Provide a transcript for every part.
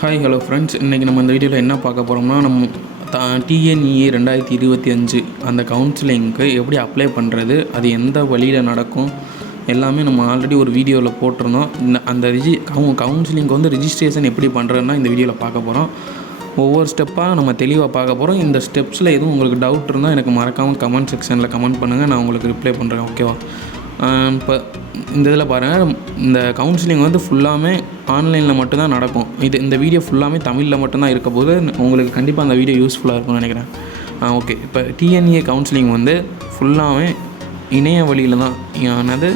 Hi hello friends, இன்றைக்கி நம்ம இந்த வீடியோவில் என்ன பார்க்க போகிறோம்னா, நம்ம டிஎன்இஏ 2025 அந்த கவுன்சிலிங்க்கு எப்படி அப்ளை பண்ணுறது, அது எந்த வழியில் நடக்கும் எல்லாமே நம்ம ஆல்ரெடி ஒரு வீடியோவில் போட்டிருந்தோம். அந்த கவுன்சிலிங்க்கு வந்து ரிஜிஸ்ட்ரேஷன் எப்படி பண்ணுறதுன்னா இந்த வீடியோவில் பார்க்க போகிறோம். ஒவ்வொரு ஸ்டெப்பாக நம்ம தெளிவாக பார்க்க போகிறோம். இந்த ஸ்டெப்ஸில் எதுவும் உங்களுக்கு டவுட் இருந்தால் எனக்கு மறக்காமல் கமெண்ட் செக்ஷனில் கமெண்ட் பண்ணுங்கள், நான் உங்களுக்கு ரிப்ளை பண்ணுறேன். ஓகேவா? இப்போ இந்த இதில் பாருங்கள், இந்த கவுன்சிலிங் வந்து ஃபுல்லாமே ஆன்லைனில் மட்டும்தான் நடக்கும். இந்த வீடியோ ஃபுல்லாமே தமிழில் மட்டும்தான் இருக்க போது உங்களுக்கு கண்டிப்பாக அந்த வீடியோ யூஸ்ஃபுல்லாக இருக்கும்னு நினைக்கிறேன். ஓகே, இப்போ டிஎன்இஏ கவுன்சிலிங் வந்து ஃபுல்லாமே இணைய வழியில் தான், அது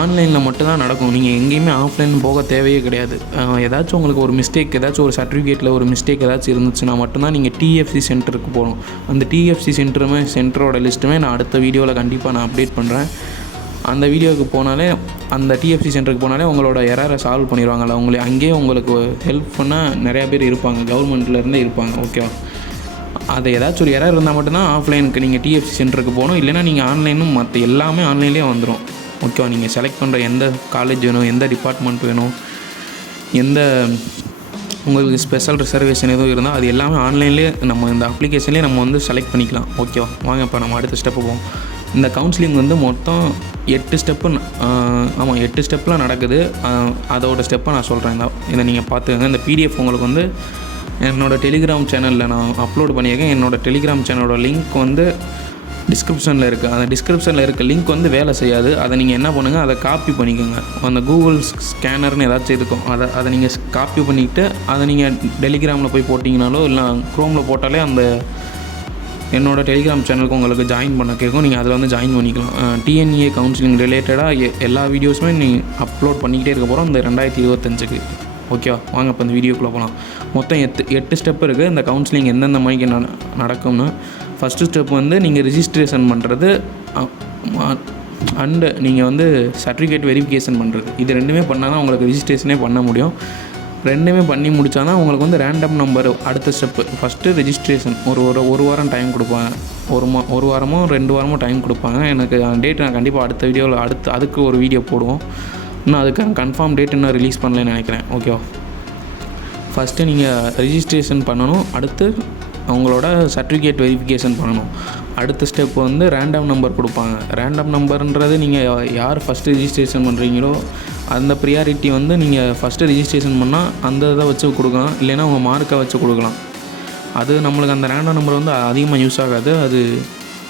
ஆன்லைனில் மட்டும்தான் நடக்கும். நீங்கள் எங்கேயுமே ஆஃப்லைன் போக தேவையே கிடையாது. ஏதாச்சும் உங்களுக்கு ஒரு மிஸ்டேக், ஏதாச்சும் ஒரு சர்டிஃபிகேட்டில் ஒரு மிஸ்டேக் ஏதாச்சும் இருந்துச்சுன்னா மட்டும்தான் நீங்கள் டிஎஃப்சி சென்டருக்கு போகணும். அந்த டிஎஃப்சி சென்டரோட லிஸ்ட்டுமே நான் அடுத்த வீடியோவில் கண்டிப்பாக நான் அப்டேட் பண்ணுறேன். அந்த வீடியோவுக்கு போனாலே, அந்த டிஎஃப்சி சென்டருக்கு போனாலே உங்களோட எரரை சால்வ் பண்ணிடுவாங்கள்ல. அங்கேயே உங்களுக்கு ஹெல்ப் பண்ண நிறையா பேர் இருப்பாங்க, கவர்மெண்ட்லேருந்தே இருப்பாங்க. ஓகேவா? அது ஏதாச்சும் ஒரு எரர் இருந்தால் மட்டும்தான் ஆஃப்லைனுக்கு நீங்கள் டிஎஃப்சி சென்டருக்கு போகணும். இல்லைனா நீங்கள் ஆன்லைனும் மற்ற எல்லாமே ஆன்லைன்லேயே வந்துடும். ஓகேவா? நீங்கள் செலக்ட் பண்ணுற எந்த காலேஜ் வேணும், எந்த டிபார்ட்மெண்ட் வேணும், எந்த உங்களுக்கு ஸ்பெஷல் ரிசர்வேஷன் எதுவும் இருந்தால் அது எல்லாமே ஆன்லைன்லேயே நம்ம இந்த அப்ளிகேஷன்லேயே நம்ம வந்து செலக்ட் பண்ணிக்கலாம். ஓகேவா? வாங்க இப்போ நம்ம அடுத்த ஸ்டெப்பு போவோம். இந்த கவுன்சிலிங் வந்து மொத்தம் 8 ஸ்டெப்பில் நடக்குது. அதோட ஸ்டெப்பை நான் சொல்கிறேன். இதை நீங்கள் பார்த்துக்கோங்க. இந்த பிடிஎஃப் உங்களுக்கு வந்து என்னோடய டெலிகிராம் சேனலில் நான் அப்லோட் பண்ணியிருக்கேன். என்னோடய டெலிகிராம் சேனலோட லிங்க் வந்து டிஸ்கிரிப்ஷனில் இருக்குது. அந்த டிஸ்கிரிப்ஷனில் இருக்க லிங்க் வந்து வேலை செய்யாது. அதை நீங்கள் என்ன பண்ணுங்கள், அதை காப்பி பண்ணிக்கோங்க. அந்த கூகுள் ஸ்கேனர்னு ஏதாச்சும் இருக்கும், அதை நீங்கள் காப்பி பண்ணிவிட்டு அதை நீங்கள் டெலிகிராமில் போய் போட்டிங்கனாலோ இல்லை க்ரோமில் போட்டாலே அந்த என்னோடய டெலிகிராம் சேனலுக்கு உங்களுக்கு ஜாயின் பண்ண கேட்கும். நீங்கள் அதில் வந்து ஜாயின் பண்ணிக்கலாம். டிஎன்இஏ கவுன்சிலிங் ரிலேட்டடாக எல்லா வீடியோஸுமே நீங்கள் அப்லோட் பண்ணிக்கிட்டே இருக்க போகிறோம் இந்த 2025க்கு. ஓகேவா? வாங்க இப்போ இந்த வீடியோக்குள்ளே போகலாம். மொத்தம் 8 ஸ்டெப் இருக்குது இந்த கவுன்சிலிங் எந்தெந்த மாதிரிக்கு நடக்கும்னு. ஃபஸ்ட்டு ஸ்டெப் வந்து நீங்கள் ரிஜிஸ்ட்ரேஷன் பண்ணுறது அண்டு நீங்கள் வந்து சர்டிஃபிகேட் வெரிஃபிகேஷன் பண்ணுறது. இது ரெண்டுமே பண்ணால் தான் உங்களுக்கு ரிஜிஸ்ட்ரேஷனே பண்ண முடியும். ரெண்டுமே பண்ணி முடித்தா தான் உங்களுக்கு வந்து ரேண்டம் நம்பர் அடுத்த ஸ்டெப்பு. ஃபஸ்ட்டு ரெஜிஸ்ட்ரேஷன் ஒரு வாரம் டைம் கொடுப்பாங்க. ஒரு வாரமோ 2 வாரமோ டைம் கொடுப்பாங்க. எனக்கு டேட் நான் கண்டிப்பாக அடுத்த வீடியோவில் அதுக்கு ஒரு வீடியோ போடுவோம். இன்னும் அதுக்கான கன்ஃபார்ம் டேட் இன்னும் ரிலீஸ் பண்ணலன்னு நினைக்கிறேன். ஓகேவா? ஃபஸ்ட்டு நீங்கள் ரெஜிஸ்ட்ரேஷன் பண்ணணும். அடுத்து அவங்களோட சர்டிஃபிகேட் வெரிஃபிகேஷன் பண்ணணும். அடுத்த ஸ்டெப் வந்து ரேண்டம் நம்பர் கொடுப்பாங்க. ரேண்டம் நம்பர்ன்றது நீங்கள் யார் ஃபஸ்ட்டு ரெஜிஸ்ட்ரேஷன் பண்ணுறீங்களோ அந்த ப்ரியாரிட்டி வந்து நீங்கள் ஃபஸ்ட்டு ரெஜிஸ்ட்ரேஷன் பண்ணால் அந்த இதை வச்சு கொடுக்கலாம், இல்லைன்னா உங்கள் மார்க்கை வச்சு கொடுக்கலாம். அது நம்மளுக்கு அந்த ரேண்டம் நம்பர் வந்து அதிகமாக யூஸ் ஆகாது.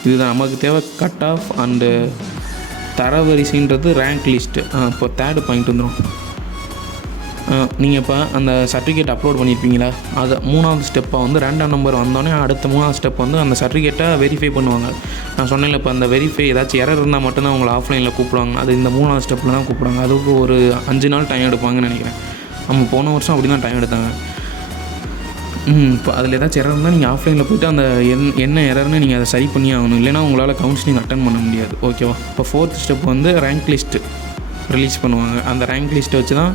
இதுதான் நமக்கு தேவை. கட் ஆஃப் அண்டு தரவரிசைன்றது ரேங்க் லிஸ்ட்டு. இப்போ 3rd பாயிண்ட் வந்துடும். நீங்கள் இப்போ அந்த சர்டிஃபிகேட் அப்லோட் பண்ணியிருப்பீங்களா, அது 3வது ஸ்டெப்பாக வந்து ரேண்டம் நம்பர் வந்தோடனே அடுத்த 3வது ஸ்டெப் வந்து அந்த சர்டிஃபிகேட்டை வெரிஃபை பண்ணுவாங்க. நான் சொன்னேன்ல, இப்போ அந்த வெரிஃபை ஏதாச்சும் எரர் இருந்தால் மட்டும்தான் உங்களை ஆஃப்லைனில் கூப்பிடுவாங்க. அது இந்த 3வது ஸ்டெப்பில் தான் கூப்பிடுவாங்க. அதுக்கு ஒரு 5 நாள் டைம் எடுப்பாங்கன்னு நினைக்கிறேன். நம்ம போன வருஷம் அப்படி தான் டைம் எடுத்தாங்க. இப்போ அதில் ஏதாச்சும் எரர் இருந்தால் நீங்கள் ஆஃப்லைனில் போய்ட்டு அந்த என்ன எரர்னு நீங்கள் அதை சரி பண்ணி ஆகணும். இல்லைனா உங்களால் கவுன்சிலிங் அட்டன் பண்ண முடியாது. ஓகேவா? இப்போ 4th ஸ்டெப் வந்து ரேங்க் லிஸ்ட்டு ரிலீஸ் பண்ணுவாங்க. அந்த ரேங்க் லிஸ்ட்டை வச்சு தான்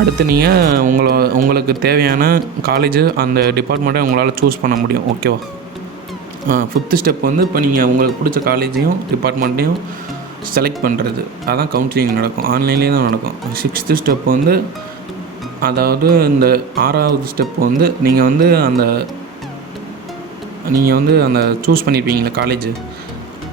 அடுத்து நீங்கள் உங்களுக்கு தேவையான காலேஜு அந்த டிபார்ட்மெண்ட்டை உங்களால் சூஸ் பண்ண முடியும். ஓகேவா? 5th ஸ்டெப் வந்து இப்போ நீங்கள் உங்களுக்கு பிடிச்ச காலேஜையும் டிபார்ட்மெண்ட்டையும் செலக்ட் பண்ணுறது. அதான் கவுன்சிலிங் நடக்கும், ஆன்லைன்லேயே தான் நடக்கும். 6th ஸ்டெப் வந்து, அதாவது இந்த 6வது ஸ்டெப் வந்து நீங்கள் வந்து அந்த சூஸ் பண்ணியிருப்பீங்களா காலேஜு,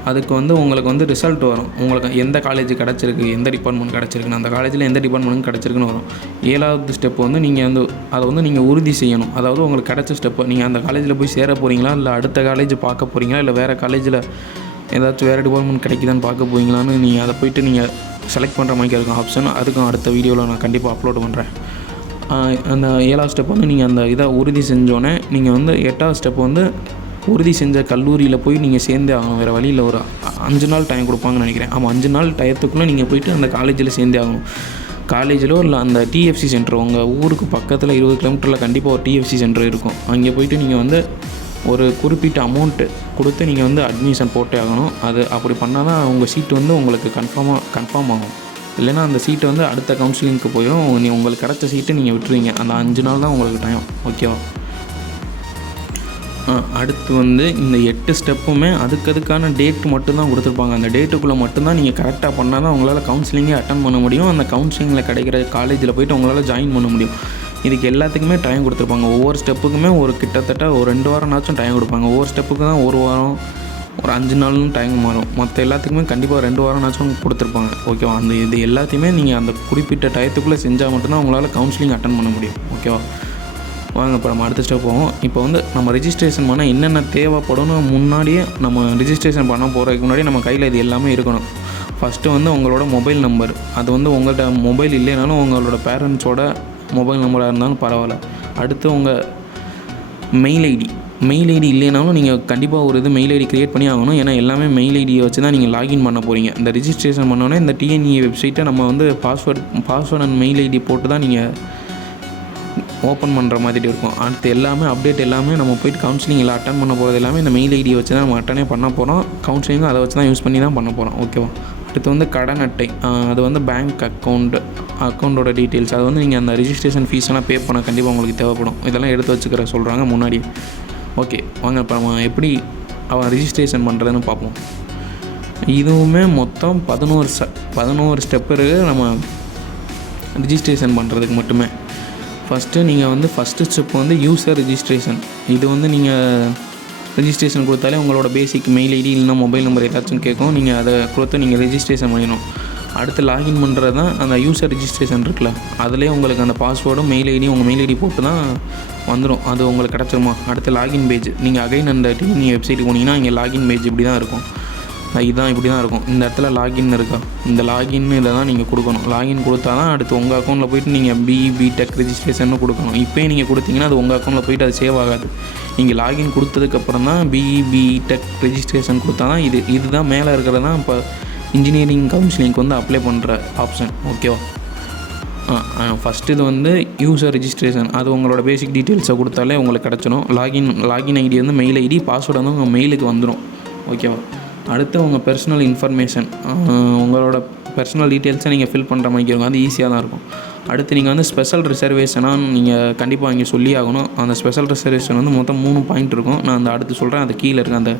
அதுக்கு வந்து உங்களுக்கு வந்து ரிசல்ட் வரும். உங்களுக்கு எந்த காலேஜ் கிடச்சிருக்கு, எந்த டிபார்ட்மெண்ட் கிடச்சிருக்குன்னு, அந்த காலேஜில் எந்த டிபார்ட்மெண்ட் கிடச்சிருக்குன்னு வரும். 7வது ஸ்டெப் வந்து நீங்கள் வந்து அதை வந்து நீங்கள் உறுதி செய்யணும். அதாவது உங்களுக்கு கிடச்ச ஸ்டெப்பு, நீங்கள் அந்த காலேஜில் போய் சேர போகிறீங்களா, இல்லை அடுத்த காலேஜ் பார்க்க போகிறீங்களா, இல்லை வேறு காலேஜில் ஏதாச்சும் வேறு டிபார்ட்மெண்ட் கிடைக்குதான்னு பார்க்க போகிறீங்களான்னு நீங்கள் அதை போய்ட்டு நீங்கள் செலக்ட் பண்ணுற மாதிரி இருக்கும் ஆப்ஷன். அதுக்கும் அடுத்த வீடியோவில் நான் கண்டிப்பாக அப்லோட் பண்ணுறேன். அந்த 7வது ஸ்டெப் வந்து நீங்கள் அந்த இதை உறுதி செஞ்சோன்னே நீங்கள் வந்து 8வது ஸ்டெப் வந்து உறுதி செஞ்ச கல்லூரியில் போய் நீங்கள் சேர்ந்தே ஆகணும். வேறு வழியில் ஒரு 5 நாள் டைம் கொடுப்பாங்கன்னு நினைக்கிறேன். 5 நாள் டயத்துக்குள்ளே நீங்கள் போயிட்டு அந்த காலேஜில் சேர்ந்தே ஆகணும். காலேஜிலோ இல்லை அந்த டிஎஃப்சி சென்டர், உங்கள் ஊருக்கு பக்கத்தில் 20 கிலோமீட்டரில் கண்டிப்பாக ஒரு டிஎஃப்சி சென்டர் இருக்கும். அங்கே போய்ட்டு நீங்கள் வந்து ஒரு குறிப்பிட்ட அமௌண்ட்டு கொடுத்து நீங்கள் வந்து அட்மிஷன் போட்டே ஆகணும். அது அப்படி பண்ணால் தான் உங்கள் சீட்டு வந்து உங்களுக்கு கன்ஃபார்ம் ஆகும். இல்லைன்னா அந்த சீட்டை வந்து அடுத்த கவுன்சிலிங்க்கு போயிடும். உங்களுக்கு கிடச்ச சீட்டை நீங்கள் விட்டுருவீங்க. அந்த 5 நாள் தான் உங்களுக்கு டைம். ஓகேவா? அடுத்து வந்து இந்த 8 ஸ்டெப்புமே அதுக்கான டேட் மட்டும்தான் கொடுத்துருப்பாங்க. அந்த டேட்டுக்குள்ளே மட்டும்தான் நீங்கள் கரெக்டாக பண்ணால் தான் உங்களால் கவுன்சிலிங்கே அட்டன் பண்ண முடியும். அந்த கவுன்சிலிங்கில் கிடைக்கிற காலேஜில் போய்ட்டு உங்களால் ஜாயின் பண்ண முடியும். இதுக்கு எல்லாத்துக்குமே டைம் கொடுத்துருப்பாங்க. ஒவ்வொரு ஸ்டெப்புக்குமே கிட்டத்தட்ட ஒரு 2 வாரம்னாச்சும் டைம் கொடுப்பாங்க. ஒவ்வொரு ஸ்டெப்புக்கு தான் 1 வாரம், ஒரு 5 நாள்னு டைம் மாறும். மற்ற எல்லாத்துக்குமே கண்டிப்பாக 2 வாரம்னாச்சும் கொடுத்துருப்பாங்க. ஓகேவா? இது எல்லாத்தையுமே நீங்கள் அந்த குறிப்பிட்ட டயத்துக்குள்ளே செஞ்சால் மட்டும்தான் உங்களால் கவுன்சிலிங் அட்டன் பண்ண முடியும். ஓகேவா? வாங்க இப்போ நம்ம அடுத்த ஸ்டெப் போவோம். இப்போ நம்ம ரெஜிஸ்ட்ரேஷன் பண்ண என்னென்ன தேவைப்படும்னு முன்னாடியே நம்ம ரிஜிஸ்ட்ரேஷன் பண்ண போகிறதுக்கு முன்னாடி நம்ம கையில் இது எல்லாமே இருக்கணும். ஃபஸ்ட்டு உங்களோட மொபைல் நம்பர். அது உங்கள்கிட்ட மொபைல் இல்லைனாலும் உங்களோட பேரண்ட்ஸோட மொபைல் நம்பராக இருந்தாலும் பரவாயில்ல. அடுத்து உங்கள் மெயில் ஐடி இல்லைனாலும் நீங்கள் கண்டிப்பாக ஒரு மெயில் ஐடி க்ரியேட் பண்ணி ஆகணும். ஏன்னா எல்லாமே மெயில் ஐடியை வச்சு தான் நீங்கள் லாகின் பண்ண போகிறீங்க. இந்த ரிஜிஸ்ட்ரேஷன் பண்ணோன்னே இந்த டிஎன்இஏ வெப்சைட்டை நம்ம பாஸ்வேர்ட் அண்ட் மெயில் ஐடி போட்டு தான் நீங்கள் ஓப்பன் பண்ணுற மாதிரி இருக்கும். அடுத்து எல்லாமே அப்டேட் எல்லாமே நம்ம போய்ட்டு கவுன்சிலிங்கில் அட்டன் பண்ண போகிறது எல்லாமே இந்த மெயில் ஐடியை வச்சு தான் நம்ம அட்டனே பண்ண போகிறோம். கவுன்சிலிங்கும் அதை வச்சு தான் யூஸ் பண்ணி தான் பண்ண போகிறோம். ஓகேவா? அடுத்து கடன் அட்டை. அது பேங்க் அக்கௌண்ட்டோட டீட்டெயில்ஸ். அது நீங்கள் அந்த ரிஜிஸ்ட்ரேஷன் ஃபீஸ்லாம் பே பண்ண கண்டிப்பாக உங்களுக்கு தேவைப்படும். இதெல்லாம் எடுத்து வச்சுக்கிற சொல்கிறாங்க முன்னாடி. ஓகே, வாங்க இப்போ நம்ம எப்படி ரிஜிஸ்ட்ரேஷன் பண்ணுறதுன்னு பார்ப்போம். இதுவுமே மொத்தம் 11 ஸ்டெப் இருக்குது நம்ம ரிஜிஸ்ட்ரேஷன் பண்ணுறதுக்கு மட்டுமே. First step user registration. இது நீங்கள் ரிஜிஸ்ட்ரேஷன் கொடுத்தாலே உங்களோட பேசிக் மெயில் ஐடி இல்லைனா மொபைல் நம்பர் ஏதாச்சும் கேட்கும். நீங்கள் அதை கொடுத்து நீங்கள் ரெஜிஸ்ட்ரேஷன் பண்ணிடணும். அடுத்து லாகின் பண்ணுறது தான் அந்த யூசர் ரிஜிஸ்ட்ரேஷன் இருக்குல்ல, அதிலே உங்களுக்கு அந்த பாஸ்வேர்டும் மெயில் ஐடியும் உங்கள் மெயில் ஐடி போட்டு தான் வந்துடும். அது உங்களுக்கு கிடச்சிருமா. அடுத்து லாகின் பேஜ். நீங்கள் அகைன் அந்த டிஎன்இ வெப்சைட்டுக்கு போனீங்கன்னா இங்கே லாகின் பேஜ் இப்படி தான் இருக்கும். இதுதான் இப்படி தான் இருக்கும். இந்த இடத்துல லாகின் இருக்கா, இந்த லாகின் இதை தான் நீங்கள் கொடுக்கணும். லாகின் கொடுத்தா தான் அடுத்து உங்கள் அக்கௌண்ட்டில் போய்ட்டு நீங்கள் பிடெக் ரெஜிஸ்ட்ரேஷன் கொடுக்கணும். இப்போயே நீங்கள் கொடுத்தீங்கன்னா அது உங்கள் அக்கௌண்ட்டில் போய்ட்டு அது சேவ் ஆகாது. நீங்கள் லாகின் கொடுத்ததுக்கப்புறம் தான் பிடெக் ரெஜிஸ்ட்ரேஷன் கொடுத்தா தான் இதுதான் மேலே இருக்கிறது தான் இப்போ இன்ஜினியரிங் கவுன்சிலிங்க்கு அப்ளை பண்ணுற ஆப்ஷன். ஓகேவா? ஃபஸ்ட்டு இது யூசர் ரிஜிஸ்ட்ரேஷன். அது உங்களோட பேசிக் டீட்டெயில்ஸை கொடுத்தாலே உங்களுக்கு கிடச்சிடும். Login ID mail ID, password உங்கள் மெயிலுக்கு வந்துடும். ஓகேவா? அடுத்து உங்கள் பர்சனல் இன்ஃபர்மேஷன், உங்களோட பர்சனல் டீட்டெயில்ஸை நீங்கள் ஃபில் பண்ணுற மாதிரி இருக்கும். அது ஈஸியாக தான் இருக்கும். அடுத்து நீங்கள் ஸ்பெஷல் ரிசர்வேஷனாக நீங்கள் கண்டிப்பாக இங்கே சொல்லி ஆகணும். அந்த ஸ்பெஷல் ரிசர்வேஷன் மொத்தம் 3 பாயிண்ட் இருக்கும். நான் அந்த அடுத்து சொல்கிறேன். அது கீழே இருக்குது, அந்த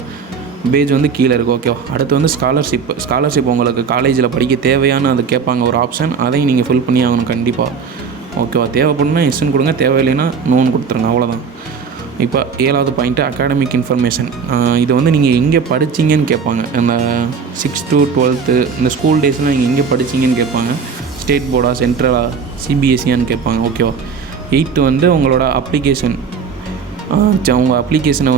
பேஜ் கீழே இருக்குது. ஓகேவா? அடுத்து ஸ்காலர்ஷிப் உங்களுக்கு காலேஜில் படிக்க தேவையான அது கேட்பாங்க ஒரு ஆப்ஷன். அதையும் நீங்கள் ஃபில் பண்ணி ஆகணும் கண்டிப்பாக. ஓகேவா? தேவைப்படுனா எஸ்ன்னு கொடுங்க, தேவையில்லைன்னா நோன்னு கொடுத்துருங்க. அவ்வளோதான். இப்போ 7வது பாயிண்ட்டு அகாடமிக் இன்ஃபர்மேஷன். இது நீங்கள் எங்கே படிச்சிங்கன்னு கேட்பாங்க. அந்த 6th to 12th இந்த ஸ்கூல் டேஸ்லாம் நீங்கள் எங்கே படிச்சிங்கன்னு கேட்பாங்க. ஸ்டேட் போர்டா, சென்ட்ரலா, சிபிஎஸ்சியான்னு கேட்பாங்க. ஓகேவா? 8th உங்களோட அப்ளிகேஷன். உங்கள் அப்ளிகேஷனை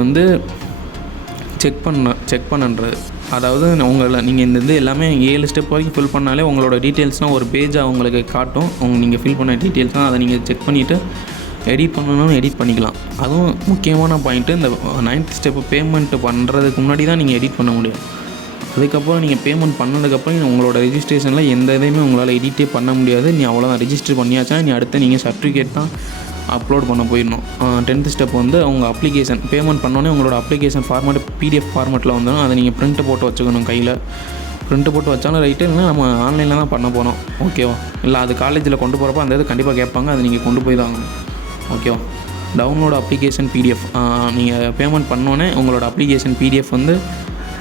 செக் பண்ணுன்றது. அதாவது நீங்கள் இந்த எல்லாமே 7 ஸ்டெப் வரைக்கும் ஃபில் பண்ணாலே உங்களோட டீட்டெயில்ஸ்லாம் ஒரு பேஜாக உங்களுக்கு காட்டும். நீங்கள் ஃபில் பண்ண டீட்டெயில்ஸ்லாம் அதை நீங்கள் செக் பண்ணிவிட்டு எடிட் பண்ணணும்னு எடிட் பண்ணிக்கலாம். அதுவும் முக்கியமான பாயிண்ட்டு. இந்த 9th ஸ்டெப்பு பேமெண்ட்டு பண்ணுறதுக்கு முன்னாடி தான் நீங்கள் எடிட் பண்ண முடியும். அதுக்கப்புறம் நீங்கள் பேமெண்ட் பண்ணதுக்கப்புறம் உங்களோட ரெஜிஸ்ட்ரேஷனில் எந்த இதையுமே உங்களால் எடிட்டே பண்ண முடியாது. நீ அவ்வளோதான், ரெஜிஸ்டர் பண்ணியாச்சா நீ அடுத்து நீங்கள் சர்டிஃபிகேட் தான் அப்லோட் பண்ண போயிடணும். 10th ஸ்டெப் உங்கள் அப்ளிகேஷன் பேமெண்ட் பண்ணோன்னே உங்களோட அப்ளிகேஷன் ஃபார்மேட் பிடிஎஃப் ஃபார்மேட்டில் வந்துடும். அதை நீங்கள் பிரிண்ட்டு போட்டு வச்சுக்கணும். கையில் பிரிண்ட்டு போட்டு வச்சாலும் ரைட்டு, இல்லைனா நம்ம ஆன்லைனில் தான் பண்ண போகிறோம். ஓகேவா? இல்லை அது காலேஜில் கொண்டு போகிறப்ப அந்த இது கண்டிப்பாக கேட்பாங்க. அது நீங்கள் கொண்டு போய் தான் ஆகணும். ஓகேவா? Download application PDF. நீங்கள் பேமெண்ட் பண்ணோன்னே உங்களோட அப்ளிகேஷன் பிடிஎஃப்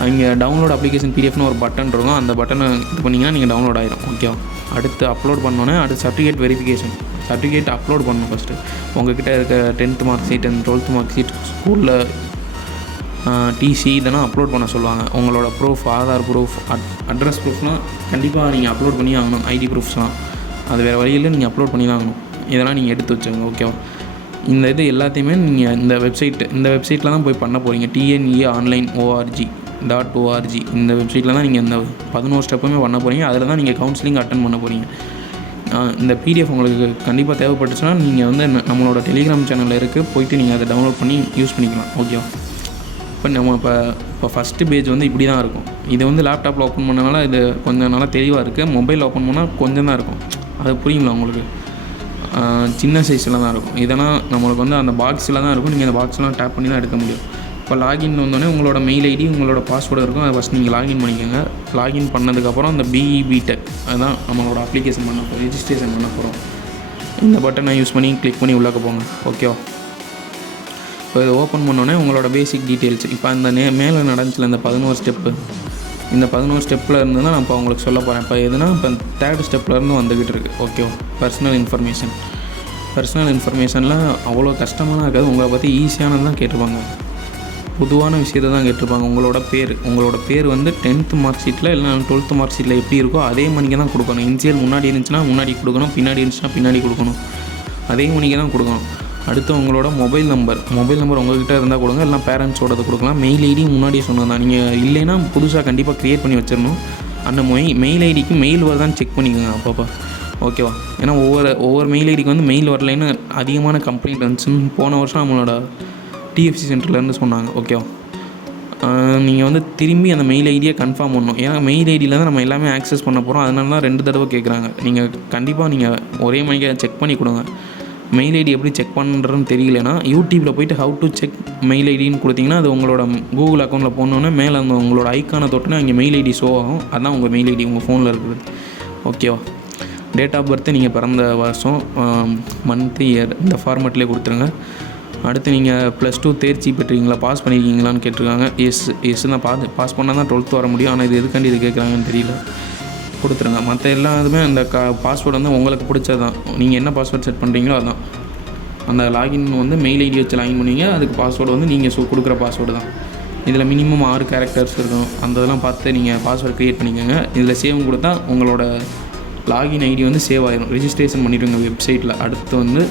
இங்கே டவுன்லோட் அப்ளிகேஷன் பிடிஎஃப்னு ஒரு பட்டன் இருக்கும். அந்த பட்டனை இது பண்ணிங்கன்னா நீங்கள் டவுன்லோட் ஆகிடும். ஓகேவா? அடுத்து அப்லோட் பண்ணோன்னே அடுத்து சர்டிஃபிகேட் வெரிஃபிகேஷன். சர்டிஃபிகேட் அப்லோட் பண்ணணும். ஃபஸ்ட்டு உங்கள்கிட்ட இருக்க 10th mark sheet and 12th mark sheet, ஸ்கூலில் டிசி இதெல்லாம் அப்லோட் பண்ண சொல்லுவாங்க. உங்களோட ப்ரூஃப், ஆதார் ப்ரூஃப், அட்ரஸ் ப்ரூஃப்லாம் கண்டிப்பாக நீங்கள் அப்லோட் பண்ணி ஆகணும். ஐடி ப்ரூஃப்ஸ்லாம் அது வேறு வழியில் நீங்கள் அப்லோட் பண்ணி தான் ஆகணும். இதெல்லாம் நீங்கள் எடுத்து வச்சுங்க. ஓகேவா? இந்த இது எல்லாத்தையுமே நீங்கள் இந்த வெப்சைட்டில் தான் போய் பண்ண போகிறீங்க. TNEOnline.org. இந்த வெப்சைட்டில் தான் நீங்கள் இந்த 11 ஸ்டெப்புமே பண்ண போகிறீங்க. அதில் தான் நீங்கள் கவுன்சிலிங் அட்டன் பண்ண போகிறீங்க. இந்த பிடிஎஃப் உங்களுக்கு கண்டிப்பாக தேவைப்பட்டுச்சுன்னா நீங்கள் நம்மளோட டெலிகிராம் சேனலில் இருக்குது, போய்ட்டு நீங்கள் அதை டவுன்லோட் பண்ணி யூஸ் பண்ணிக்கலாம். ஓகேவா? இப்போ நம்ம இப்போ ஃபஸ்ட்டு பேஜ் இப்படி தான் இருக்கும். இது லேப்டாப்பில் ஓப்பன் பண்ணனால இது கொஞ்சம் நல்லா தெளிவாக இருக்குது. மொபைல் ஓப்பன் பண்ணால் கொஞ்சம் தான் இருக்கும். அது புரியுங்களா உங்களுக்கு? சின்ன சைஸில் தான் இருக்கும். இதெல்லாம் நம்மளுக்கு அந்த பாக்ஸில் தான் இருக்கும். நீங்கள் அந்த பாக்ஸ்லாம் டேப் பண்ணி தான் எடுக்க முடியும். இப்போ லாகின் வந்தோடனே உங்களோட மெயில் ஐடி, உங்களோட பாஸ்வேர்டு இருக்கும். அதை ஃபஸ்ட் நீங்கள் லாகின் பண்ணிக்கோங்க. லாகின் பண்ணதுக்கப்புறம் அந்த பிடெக் அதுதான் நம்மளோட அப்ளிகேஷன் பண்ண போகிறோம், ரெஜிஸ்ட்ரேஷன் பண்ண போகிறோம். இந்த பட்டனை யூஸ் பண்ணி கிளிக் பண்ணி உள்ளே போங்க. ஓகேவா? இப்போ இதை ஓப்பன் பண்ணோடனே உங்களோட பேசிக் டீட்டெயில்ஸ். இப்போ அந்த மேலே நடந்துச்சுல இந்த 11 ஸ்டெப்பு, இந்த 11 ஸ்டெப்பில் இருந்து தான் நான் இப்போ உங்களுக்கு சொல்ல போகிறேன். இப்போ எதுனா இப்போ 3rd ஸ்டெப்லேருந்து வந்துக்கிட்டு இருக்குது. ஓகேவா? Personal information. பர்சனல் இன்ஃபர்மேஷனில் அவ்வளோ கஷ்டமெல்லாம் இருக்காது. உங்களை பற்றி ஈஸியானது தான் கேட்டிருப்பாங்க, பொதுவான விஷயத்தை தான் கேட்டிருப்பாங்க. உங்களோட பேர் வந்து 10th மார்க் ஷீட்டில் இல்லை 12th மார்க் ஷீட்டில் எப்படி இருக்கோ அதே மணிக்கு தான் கொடுக்கணும். இனிஷியல் முன்னாடி இருந்துச்சுன்னா முன்னாடி கொடுக்கணும், பின்னாடி இருந்துச்சுன்னா பின்னாடி கொடுக்கணும், அதே மணிக்கு தான் கொடுக்கணும். அடுத்து உங்களோட மொபைல் நம்பர் உங்கள்கிட்ட இருந்தால் கொடுங்க, இல்லை பேரண்ட்ஸோடது கொடுக்கலாம். மெயில் ஐடி முன்னாடியே சொன்னது தான், நீங்கள் இல்லைன்னா புதுசாக கண்டிப்பாக க்ரியேட் பண்ணி வச்சிடணும். அந்த மெயில் ஐடிக்கு மெயில் வருதான்னு செக் பண்ணிக்கோங்க அப்பப்போ, ஓகேவா? ஏன்னா ஒவ்வொரு மெயில் ஐடிக்கு வந்து மெயில் வரலைன்னு அதிகமான கம்ப்ளைண்ட் வந்துச்சுன்னு போன வருஷம் நம்மளோட டிஎஃப்சி சென்டர்லேருந்து சொன்னாங்க, ஓகேவா? நீங்கள் வந்து திரும்பி அந்த மெயில் ஐடியை கன்ஃபார்ம் பண்ணணும். ஏன்னா மெயில் ஐடியில் தான் நம்ம எல்லாமே ஆக்சஸ் பண்ண போகிறோம். அதனால தான் 2 தடவை கேட்குறாங்க. நீங்கள் கண்டிப்பாக நீங்கள் ஒரே மணிக்கு செக் பண்ணி கொடுங்க. மெயில் ஐடி எப்படி செக் பண்ணுறதுன்னு தெரியலனா யூடியூப்பில் போய்ட்டு ஹவு டு செக் மெயில் ஐடின்னு கொடுத்தீங்கன்னா அது உங்களோட கூகுள் அக்கௌண்ட்டில் போனோன்னே மேலே அந்த உங்களோட ஐக்கானை தொட்டுனா அங்கே மெயில் ஐடி ஷோ ஆகும். அதுதான் உங்கள் மெயில் ஐடி உங்கள் ஃபோனில் இருக்குது, ஓகேவா? டேட் ஆஃப் பர்த்து நீங்கள் பிறந்த வருஷம், மந்த்து, இயர் இந்த ஃபார்மெட்லேயே கொடுத்துருங்க. அடுத்து நீங்கள் +2 தேர்ச்சி பெற்றீங்களா, பாஸ் பண்ணியிருக்கீங்களான்னு கேட்டிருக்காங்க. எஸ் தான். பாஸ் பண்ணால் தான் 12th வர முடியும். ஆனால் இது எதுக்காண்டி இது கேட்குறாங்கன்னு தெரியல, கொடுத்துருங்க. மற்ற எல்லா இதுவுமே அந்த பாஸ்வேர்டு வந்து உங்களுக்கு பிடிச்சது தான். நீங்கள் என்ன பாஸ்வேர்டு செட் பண்ணுறீங்களோ அதுதான். அந்த லாகின் வந்து மெயில் ஐடி வச்சு லாகின் பண்ணுவீங்க. அதுக்கு பாஸ்வேர்டு வந்து நீங்கள் கொடுக்குற பாஸ்வேர்டு தான். இதில் மினிமம் 6 கேரக்டர்ஸ் இருக்கும். அந்த இதெல்லாம் பார்த்து நீங்கள் பாஸ்வேர்டு க்ரியேட் பண்ணிக்கோங்க. இதில் சேவ் கொடுத்தா உங்களோட லாகின் ஐடி வந்து சேவ் ஆகிடும். ரிஜிஸ்ட்ரேஷன் பண்ணிவிடுங்க வெப்சைட்டில். அடுத்து வந்து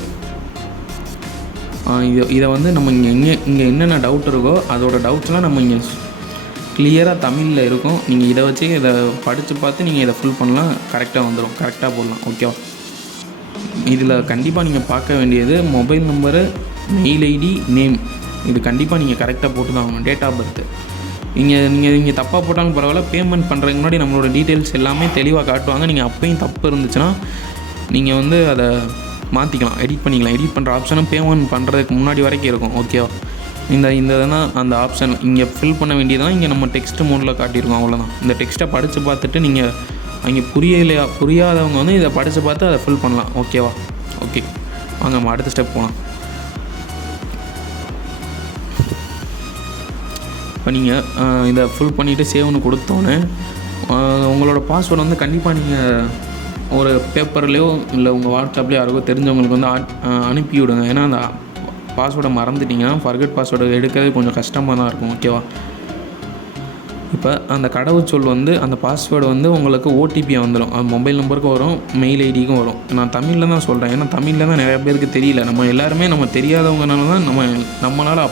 இதை வந்து நம்ம இங்கே என்னென்ன டவுட் இருக்கோ அதோட டவுட்ஸ்லாம் நம்ம இங்கே கிளியராக தமிழில் இருக்கும். நீங்கள் இதை வச்சு இதை படித்து பார்த்து நீங்கள் இதை ஃபில் பண்ணலாம், கரெக்டாக வந்துடும், கரெக்டாக போடலாம், ஓகேவா? இதில் கண்டிப்பாக நீங்கள் பார்க்க வேண்டியது mobile number, mail ID, name. இது கண்டிப்பாக நீங்கள் கரெக்டாக போட்டு தான் ஆகணும். டேட் ஆஃப் பர்த்து நீங்கள் தப்பாக போட்டாலும் பரவாயில்ல, பேமெண்ட் பண்ணுறதுக்கு முன்னாடி நம்மளோட டீட்டெயில்ஸ் எல்லாமே தெளிவாக காட்டுவாங்க. நீங்கள் அப்பையும் தப்பு இருந்துச்சுன்னா நீங்கள் வந்து அதை மாற்றிக்கலாம், எடிட் பண்ணிக்கலாம். எடிட் பண்ணுற ஆப்ஷனும் பேமெண்ட் பண்ணுறதுக்கு முன்னாடி வரைக்கும் இருக்கும், ஓகேவா? இந்த தான் அந்த ஆப்ஷன். இங்கே ஃபில் பண்ண வேண்டியதான் இங்கே நம்ம டெக்ஸ்ட் மோடில் காட்டியிருக்கோம், அவ்வளோதான். இந்த டெக்ஸ்ட்டை படித்து பார்த்துட்டு நீங்கள் அங்கே புரியாதவங்க வந்து இதை படித்து பார்த்து அதை ஃபில் பண்ணலாம், ஓகேவா? ஓகே, வாங்க நம்ம அடுத்த ஸ்டெப் போகலாம். இப்போ நீங்கள் இதை ஃபில் பண்ணிவிட்டு சேவ்னு கொடுத்தோன்னே உங்களோட பாஸ்வேர்டு வந்து கண்டிப்பாக நீங்கள் ஒரு பேப்பர்லேயோ இல்லை உங்கள் வாட்ஸ்அப்லேயோ யாருக்கோ தெரிஞ்சவங்களுக்கு வந்து அனுப்பி விடுங்க. ஏன்னா அந்த பாஸ்வேர்டை மறந்துட்டிங்கன்னா ஃபர்கட் பாஸ்வேர்டு எடுக்கிறது கொஞ்சம் கஷ்டமாக தான் இருக்கும், ஓகேவா? இப்போ அந்த கடவுச்சொல் வந்து அந்த பாஸ்வேர்டு வந்து உங்களுக்கு ஓடிபி வந்துடும். அது மொபைல் நம்பருக்கும் வரும், மெயில் ஐடிக்கும் வரும். நான் தமிழில் தான் சொல்கிறேன், ஏன்னா தமிழில் தான் நிறைய பேருக்கு தெரியல. நம்ம எல்லாருமே நம்ம தெரியாதவங்கனால தான் நம்மளால்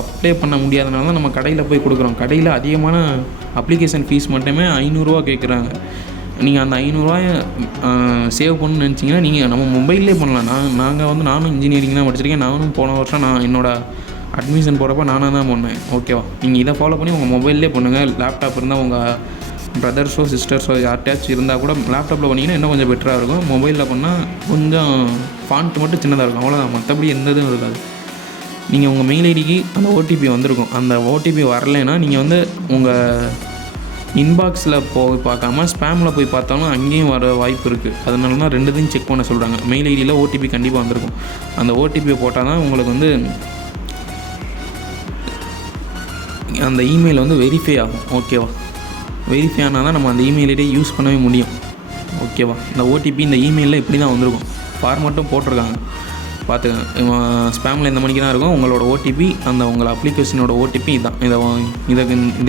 அப்ளை பண்ண முடியாதனால தான் நம்ம கடையில் போய் கொடுக்குறோம். கடையில் அதிகமான அப்ளிகேஷன் ஃபீஸ் மட்டுமே 500 ரூபா கேட்குறாங்க. நீங்கள் அந்த 500 ரூபாயை சேவ் பண்ணணும்னு நினச்சிங்கன்னா நீங்கள் நம்ம மொபைல்லே பண்ணலாம். நானும் இன்ஜினியரிங் தான் படிச்சிருக்கேன். நானும் போன வருஷம் என்னோடய அட்மிஷன் போகிறப்ப நானாக தான் பண்ணேன், ஓகேவா? நீங்கள் இதை ஃபாலோ பண்ணி உங்கள் மொபைல்லே பண்ணுங்கள். லேப்டாப் இருந்தால் உங்கள் பிரதர்ஸோ சிஸ்டர்ஸோ யார்கிட்டயாச்சும் இருந்தால் கூட லேப்டாப்பில் பண்ணிங்கன்னா இன்னும் கொஞ்சம் பெட்டராக இருக்கும். மொபைலில் பண்ணால் கொஞ்சம் ஃபாண்ட் மட்டும் சின்னதாக இருக்கும், அவ்வளோதான். மற்றபடி எந்த இதுவும் இருக்காது. நீங்கள் உங்கள் மெயில் ஐடிக்கு அந்த ஓடிபி வந்திருக்கும். அந்த ஓடிபி வரலைன்னா நீங்கள் வந்து உங்கள் இன்பாக்ஸில் போய் பார்க்காம ஸ்பேமில் போய் பார்த்தாலும் அங்கேயும் வர வாய்ப்பு இருக்குது. அதனால தான் 2த்தையும் செக் பண்ண சொல்கிறாங்க. மெயில் ஐடியில் ஓடிபி கண்டிப்பாக வந்திருக்கும். அந்த ஓடிபியை போட்டால் தான் உங்களுக்கு வந்து அந்த இமெயில் வந்து வெரிஃபை ஆகும், ஓகேவா? வெரிஃபை ஆனால் தான் நம்ம அந்த இமெயில் ஐடியை யூஸ் பண்ணவே முடியும், ஓகேவா? இந்த ஓடிபி இந்த இமெயிலில் இப்படி தான் வந்திருக்கும். ஃபார்மட்டும் போட்டிருக்காங்க, பார்த்துக்கங்க. ஸ்பேமில் இந்த மணிக்கு தான் இருக்கும். உங்களோட ஓடிபி அந்த உங்கள் அப்ளிகேஷனோட ஓடிபி இதான். இதை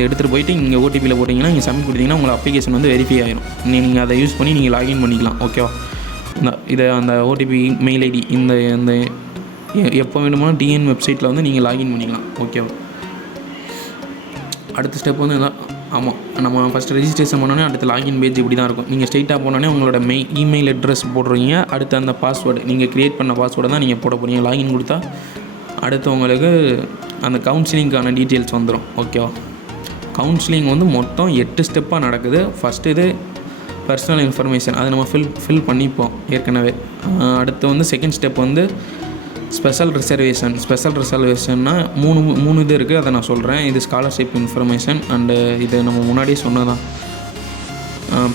எடுத்துகிட்டு போயிட்டு இங்கே ஓடிபியில் போட்டிங்கன்னா இங்கே சப்மிட் கொடுத்தீங்கன்னா உங்கள் அப்ளிகேஷன் வந்து வெரிஃபை ஆகிடும். நீங்கள் அதை யூஸ் பண்ணி நீங்கள் லாகின் பண்ணிக்கலாம், ஓகேவா? இதை அந்த ஓடிபி மெயில் ஐடி இந்த எப்போ வேணுமானா டிஎன் வெப்சைட்டில் வந்து நீங்கள் லாகின் பண்ணிக்கலாம், ஓகேவா? அடுத்த ஸ்டெப் வந்து ஆமாம், நம்ம ஃபஸ்ட்டு ரெஜிஸ்ட்ரேஷன் பண்ணோன்னே அடுத்து லாகின் பேஜ் இப்படி தான் இருக்கும். நீங்கள் ஸ்ட்ரெயிட்டாக போனோடனே உங்களோட இமெயில் அட்ரஸ் போடுறீங்க. அடுத்து அந்த பாஸ்வேர்டு நீங்கள் க்ரியேட் பண்ண பாஸ்வேர்டை தான் நீங்கள் போட போகிறீங்க. லாகின் கொடுத்தா அடுத்து உங்களுக்கு அந்த கவுன்சிலிங்க்கான டீட்டெயில்ஸ் வந்துடும், ஓகேவா? கவுன்சிலிங் வந்து மொத்தம் 8 ஸ்டெப்பாக நடக்குது. ஃபஸ்ட்டு இது பர்சனல் இன்ஃபர்மேஷன், அதை நம்ம ஃபில் பண்ணிப்போம் ஏற்கனவே. அடுத்து வந்து செகண்ட் ஸ்டெப் வந்து ஸ்பெஷல் ரிசர்வேஷன்னா மூணு இது இருக்குது. அதை நான் சொல்கிறேன். இது ஸ்காலர்ஷிப் இன்ஃபர்மேஷன் அண்டு இது நம்ம முன்னாடியே சொன்னதான்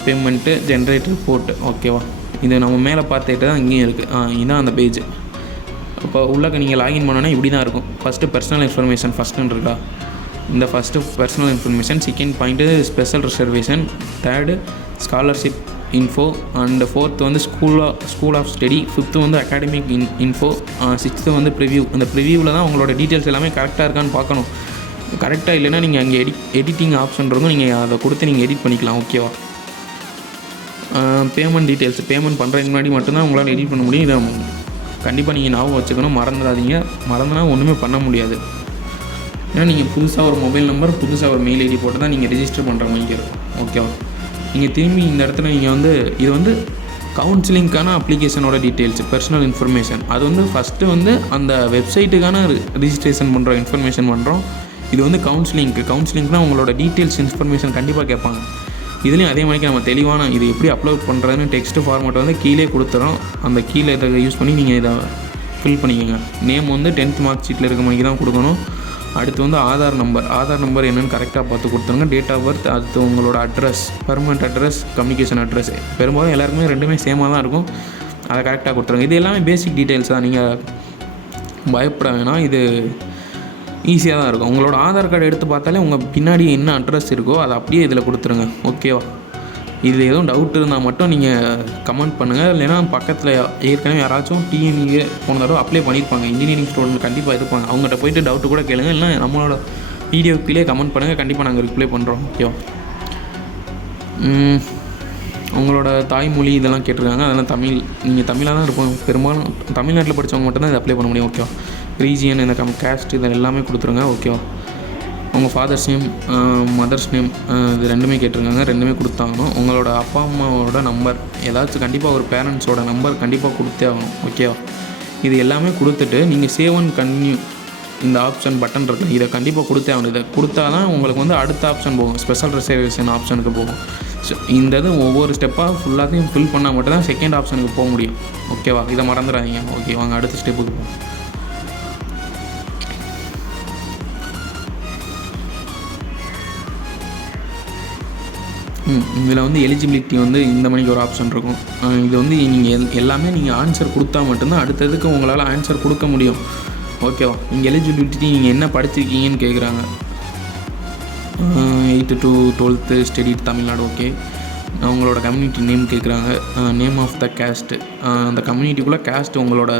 பேமெண்ட்டு ஜென்ரேட் ரிப்போர்ட், ஓகேவா? இது நம்ம மேலே பார்த்துட்டு தான் இங்கேயும் இருக்குது. இதுதான் அந்த பேஜ். இப்போ உள்ளக்க நீங்கள் லாகின் பண்ணோன்னா இப்படி தான் இருக்கும். ஃபஸ்ட்டு பர்சனல் இன்ஃபர்மேஷன் ஃபஸ்ட்டுன்னு இருக்கா, இந்த first personal information, second point special reservation, third scholarship info. And 4th வந்து ஸ்கூல் ஆஃப் ஸ்டடி. 5th வந்து அகாடமிக் இன்ஃபோ. 6th வந்து ப்ரிவ்யூ. அந்த ப்ரிவ்யூவில் தான் உங்களோட டீட்டெயில்ஸ் எல்லாமே கரெக்டாக இருக்கான்னு பார்க்கணும். கரெக்டாக இல்லைன்னா நீங்கள் அங்கே எடிட்டிங் ஆப்ஷன் இருக்கும், நீங்கள் அதை கொடுத்து நீங்கள் எடிட் பண்ணிக்கலாம். ஓகேவா? Payment details. பேமெண்ட் பண்ணுறதுக்கு முன்னாடி மட்டும்தான் உங்களால் எடிட் பண்ண முடியும். இதை கண்டிப்பாக நீங்கள் ஞாபகம் வச்சுக்கணும், மறந்துடாதீங்க. மறந்துனா ஒன்றுமே பண்ண முடியாது. ஏன்னா நீங்கள் புதுசாக ஒரு மொபைல் நம்பர், புதுசாக ஒரு மெயில் ஐடி போட்டு தான் நீங்கள் ரெஜிஸ்டர் பண்ணுற மாதிரி இருக்கும். ஓகேவா? நீங்கள் திரும்பி இந்த இடத்துல நீங்கள் வந்து இது வந்து கவுன்சிலிங்க்கான அப்ளிகேஷனோட டீட்டெயில்ஸ், பர்சனல் இன்ஃபர்மேஷன். அது வந்து ஃபஸ்ட்டு வந்து அந்த வெப்சைட்டுக்கான ரிஜிஸ்ட்ரேஷன் பண்ணுற இன்ஃபர்மேஷன் பண்ணுறோம். இது வந்து கவுன்சிலிங்க்னால் உங்களோட டீட்டெயில்ஸ் இன்ஃபர்மேஷன் கண்டிப்பாக கேட்பாங்க. இதுலேயும் அதே மாதிரி நம்ம தெளிவான இது எப்படி அப்லோட் பண்ணுறதுன்னு டெக்ஸ்ட் ஃபார்மேட் வந்து கீழே கொடுத்துறோம். அந்த கீழே இதை யூஸ் பண்ணி நீங்கள் இதை ஃபில் பண்ணிக்கோங்க. நேம் வந்து 10th மார்க் ஷீட்டில் இருக்க மாதிரி தான் கொடுக்கணும். அடுத்து வந்து ஆதார் நம்பர் என்னென்னு கரெக்டாக பார்த்து கொடுத்துருங்க. Date of birth. அடுத்து உங்களோட address, permanent address, communication address. பெரும்பாலும் எல்லாருக்குமே ரெண்டுமே சேமாக தான் இருக்கும். அதை கரெக்டாக கொடுத்துருங்க. இது எல்லாமே பேசிக் டீட்டெயில்ஸ் தான், நீங்கள் பயப்பட வேணாம். இது ஈஸியாக தான் இருக்கும். உங்களோட ஆதார் கார்டு எடுத்து பார்த்தாலே உங்கள் பின்னாடி என்ன அட்ரஸ் இருக்கோ அதை அப்படியே இதில் கொடுத்துருங்க. ஓகேவா? இதில் எதுவும் டவுட் இருந்தால் மட்டும் நீங்கள் கமெண்ட் பண்ணுங்கள். இல்லைனா பக்கத்தில் ஏற்கனவே யாராச்சும் டிஎன்இ போன தடவை அப்ளை பண்ணியிருப்பாங்க, இன்ஜினியரிங் ஸ்டூடெண்ட் கண்டிப்பாக இருப்பாங்க. அவங்ககிட்ட போய்ட்டு டவுட்டு கூட கேளுங்க. இல்லைனா நம்மளோட வீடியோக்குள்ளே கமெண்ட் பண்ணுங்கள், கண்டிப்பாக நாங்கள் ரிப்ளை பண்ணுறோம். ஓகேவா? உங்களோட தாய்மொழி இதெல்லாம் கேட்டிருக்காங்க. அதெல்லாம் தமிழ். நீங்கள் தமிழாக தான் இருப்போம். பெரும்பாலும் தமிழ்நாட்டில் படித்தவங்க மட்டும்தான் இதை அப்ளை பண்ண முடியும். ஓகேவா? ரீஜியன், இந்த கேஸ்ட், இதை எல்லாமே கொடுத்துருங்க. ஓகேவா? உங்கள் ஃபாதர்ஸ் நேம், மதர்ஸ் நேம், இது ரெண்டுமே கேட்டிருக்காங்க. ரெண்டுமே கொடுத்தாகணும். உங்களோட அப்பா அம்மாவோட நம்பர், ஏதாச்சும் கண்டிப்பாக ஒரு பேரண்ட்ஸோட நம்பர் கண்டிப்பாக கொடுத்தே ஆகணும். ஓகேவா? இது எல்லாமே கொடுத்துட்டு நீங்கள் சேவ் அண்ட் கன்டினியூ இந்த ஆப்ஷன் பட்டன் இருக்குது, இதை கண்டிப்பாக கொடுத்தே ஆகணும். இதை கொடுத்தா தான் உங்களுக்கு வந்து அடுத்த ஆப்ஷன் போகும், ஸ்பெஷல் ரிசர்வேஷன் ஆப்ஷனுக்கு போகும். ஸோ இந்த இது ஒவ்வொரு ஸ்டெப்பாக ஃபுல்லாத்தையும் ஃபில் பண்ணால் மட்டும் தான் செகண்ட் ஆப்ஷனுக்கு போக முடியும். ஓகேவா? இதை மறந்துடாதீங்க. ஓகே, வாங்க அடுத்த ஸ்டெப்புக்கு போகும். இதில் வந்து எலிஜிபிலிட்டி வந்து இந்த மணிக்கு ஒரு ஆப்ஷன் இருக்கும். இது வந்து நீங்கள் எல்லாமே நீங்கள் ஆன்சர் கொடுத்தா மட்டும்தான் அடுத்ததுக்கு உங்களால் ஆன்சர் கொடுக்க முடியும். ஓகேவா? நீங்கள் எலிஜிபிலிட்டி நீங்கள் என்ன படிச்சிருக்கீங்கன்னு கேட்குறாங்க. 8th to 12th studied Tamil Nadu. Okay. உங்களோட கம்யூனிட்டி நேம் கேட்குறாங்க. நேம் ஆஃப் த கேஸ்ட்டு, அந்த கம்யூனிட்டிக்குள்ளே கேஸ்ட்டு உங்களோட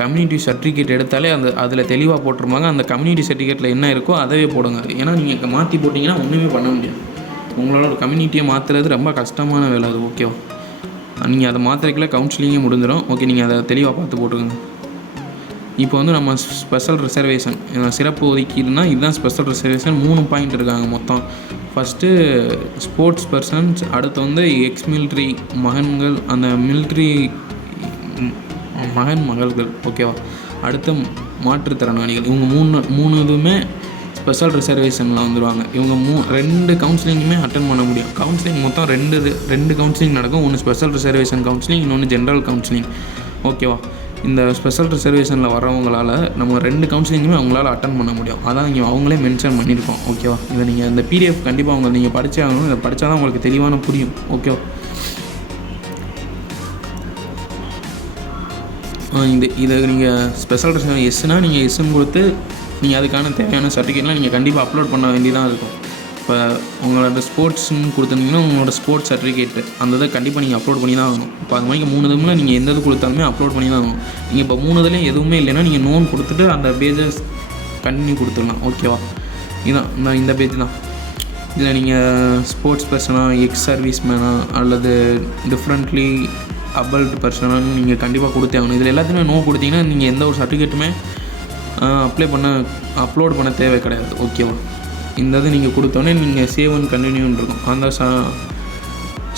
கம்யூனிட்டி சர்டிஃபிகேட் எடுத்தாலே அதில் தெளிவாக போட்டிருப்பாங்க. அந்த கம்யூனிட்டி சர்டிஃபிகேட்டில் என்ன இருக்கோ அதவே போடுங்க. ஏன்னா நீங்கள் மாற்றி போட்டிங்கன்னா ஒன்றுமே பண்ண முடியாது. உங்களோட கம்யூனிட்டியை மாற்றுறது ரொம்ப கஷ்டமான வேலை அது. ஓகேவா? நீங்கள் அதை மாற்றுறதுக்குள்ள கவுன்சிலிங்கே முடிஞ்சிடும். ஓகே, நீங்கள் அதை தெளிவாக பார்த்து போட்டுக்கோங்க. இப்போ வந்து நம்ம ஸ்பெஷல் ரிசர்வேஷன், சிறப்பு ஒதுக்கீடுனா இதுதான் ஸ்பெஷல் ரிசர்வேஷன். 3 பாயிண்ட் இருக்காங்க மொத்தம். ஃபஸ்ட்டு ஸ்போர்ட்ஸ் பர்சன்ஸ், அடுத்து வந்து எக்ஸ் மிலிட்ரி மகன்கள், அந்த மிலிட்ரி மகள்கள். ஓகேவா? அடுத்து மாற்றுத்திறனாளிகள். இவங்க மூணு இதுவுமே ஸ்பெஷல் ரிசர்வேஷனில் வந்துடுவாங்க. இவங்க 2 கவுன்சிலிங்குமே அட்டன் பண்ண முடியும். கவுன்சிலிங் மொத்தம் 2 கவுன்சிலிங் நடக்கும். ஒன்று ஸ்பெஷல் ரிசர்வேஷன் கவுன்சிலிங், இன்னொன்று ஜென்ரல் கவுன்சிலிங். ஓகேவா? இந்த ஸ்பெஷல் ரிசர்வேஷனில் வரவங்களால் நம்ம 2 கவுன்சிலிங்குமே அவங்களால அட்டன் பண்ண முடியும். அதான் இங்கே அவங்களே மென்ஷன் பண்ணியிருக்கோம். ஓகேவா? இதை நீங்கள் இந்த PDF கண்டிப்பாக நீங்கள் படித்தே ஆகணும். இதை படித்தா தான் உங்களுக்கு தெளிவான புரியும். ஓகேவா? இதை நீங்கள் ஸ்பெஷல் ரிசர்வேஷன் எஸ்னா நீங்கள் எஸ்ன்னு கொடுத்து நீங்கள் அதுக்கான தேவையான சர்டிஃபிகேட்லாம் நீங்கள் கண்டிப்பாக அப்லோட் பண்ண வேண்டியதாக இருக்கும். இப்போ உங்களோட ஸ்போர்ட்ஸ்ன்னு கொடுத்துருந்தீங்கன்னா உங்களோட ஸ்போர்ட்ஸ் சர்டிஃபிகேட்டு அந்த இதை கண்டிப்பாக நீங்கள் அப்லோட் பண்ணி தான் ஆகணும். இப்போ அது மாதிரி 3 இதுமில் நீங்கள் எந்த இது கொடுத்தாலுமே அப்லோட் பண்ணி தான் ஆகணும். நீங்கள் இப்போ 3 இதுலேயும் எதுவுமே இல்லைன்னா நீங்கள் நோன் கொடுத்துட்டு அந்த பேஜஸ் கண்டினியூ கொடுத்துடலாம். ஓகேவா? இதுதான் இந்த பேஜ் தான். இதில் நீங்கள் ஸ்போர்ட்ஸ் பர்சனாக, எக்ஸ் சர்வீஸ் மேனாக, அல்லது டிஃப்ரெண்ட்லி அபல்ட் பர்சனான்னு நீங்கள் கண்டிப்பாக கொடுத்தே ஆகணும். இதில் எல்லாத்தையுமே நோ கொடுத்தீங்கன்னா நீங்கள் எந்த ஒரு சர்டிஃபிகேட்டுமே அப்லோட் பண்ண தேவை கிடையாது. ஓகேவா? இந்த இது நீங்கள் கொடுத்தோன்னே நீங்கள் சேவ் அண்ட் கண்டினியூன்னு இருக்கும். அந்த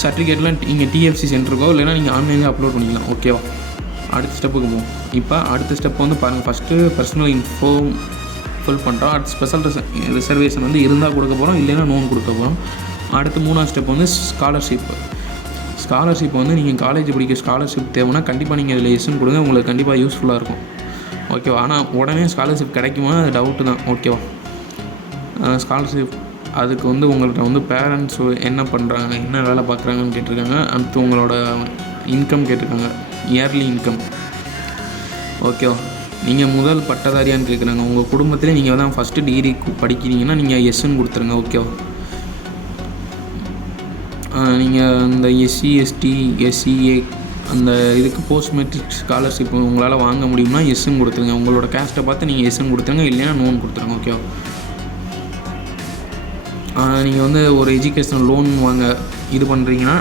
சர்டிஃபிகேட்லாம் நீங்கள் TFC சென்டருக்கோ இல்லைனா நீங்கள் ஆன்லைனில் அப்லோட் பண்ணிக்கலாம். ஓகேவா? அடுத்த ஸ்டெப்புக்கு போகும். இப்போ அடுத்த ஸ்டெப் வந்து பாருங்கள். ஃபஸ்ட்டு பர்சனல் இன்ஃபோ ஃபில் பண்ணுறோம். அடுத்து ஸ்பெஷல் ரிசர்வேஷன் வந்து இருந்தால் கொடுக்க போகிறோம், இல்லைன்னா நோன் கொடுக்க போகிறோம். அடுத்து 3ஆவது ஸ்டெப் வந்து ஸ்காலர்ஷிப் வந்து நீங்கள் காலேஜ் படிக்க ஸ்காலர்ஷிப் தேவைன்னா கண்டிப்பாக நீங்கள் இதில் எஸ்ன்னு கொடுங்க. உங்களுக்கு கண்டிப்பாக யூஸ்ஃபுல்லாக இருக்கும். ஓகேவா? ஆனால் உடனே ஸ்காலர்ஷிப் கிடைக்குமா, அது டவுட்டு தான். ஓகேவா? ஸ்காலர்ஷிப் அதுக்கு வந்து உங்கள்கிட்ட வந்து பேரண்ட்ஸ் என்ன பண்ணுறாங்க, என்ன வேலை பார்க்குறாங்கன்னு கேட்டிருக்காங்க. அடுத்து உங்களோட இன்கம் கேட்டிருக்காங்க, இயர்லி இன்கம். ஓகேவா? நீங்கள் முதல் பட்டதாரியான்னு கேட்குறாங்க. உங்கள் குடும்பத்திலே நீங்கள் தான் ஃபஸ்ட்டு டிகிரி படிக்கிறீங்கன்னா நீங்கள் எஸ்ன்னு கொடுத்துருங்க. ஓகேவா? நீங்கள் இந்த எஸ்சி எஸ்டி எஸ்சிஏ அந்த இதுக்கு போஸ்ட் மெட்ரிக் ஸ்காலர்ஷிப் உங்களால் வாங்க முடியும்னா எஸ்ன்னு கொடுத்துருங்க. உங்களோட கேஸ்ட்டை பார்த்து நீங்கள் எஸ்ன்னு கொடுத்துருங்க, இல்லைன்னா நோன் கொடுத்துருங்க. ஓகேவா? நீங்கள் வந்து ஒரு எஜுகேஷனல் லோன் வாங்க இது பண்ணுறீங்கன்னா,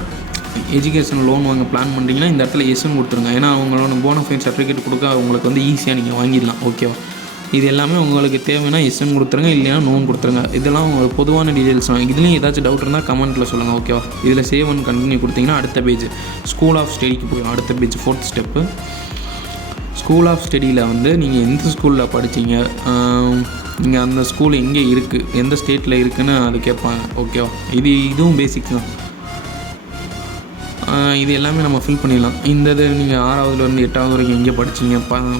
எஜுகேஷனல் லோன் வாங்க பிளான் பண்ணுறீங்கன்னா இந்த இடத்துல எஸ்ன்னு கொடுத்துருங்க. ஏன்னா அவங்களோட போனஃபைட் சர்டிஃபிகேட் கொடுக்க உங்களுக்கு வந்து ஈஸியாக நீங்கள் வாங்கிடலாம். ஓகேவா? இது எல்லாமே உங்களுக்கு தேவைன்னா எஸ்ன்னு கொடுத்துருங்க, இல்லைன்னா நோன் கொடுத்துருங்க. இதெல்லாம் ஒரு பொதுவான டீட்டெயில்ஸ் தான். இதுலேயும் ஏதாச்சும் டவுட் இருந்தால் கமெண்ட்டில் சொல்லுங்கள். ஓகேவா? இதில் சேவ் அண்ட் கண்டினியூ கொடுத்தீங்கன்னா அடுத்த பேஜ் ஸ்கூல் ஆஃப் ஸ்டடிக்கு போயிடும். அடுத்த page 4th step school of ஸ்டடியில் வந்து நீங்கள் எந்த ஸ்கூலில் படித்தீங்க, நீங்கள் அந்த ஸ்கூல் எங்கே இருக்குது, எந்த ஸ்டேட்டில் இருக்குதுன்னு அது கேட்பாங்க. ஓகேவா? இதுவும் பேசிக்ஸ் தான். இது எல்லாமே நம்ம ஃபில் பண்ணிடலாம். இந்த இது நீங்கள் 6வதுலேருந்து 8வது வரைக்கும் எங்கே படிச்சிங்க,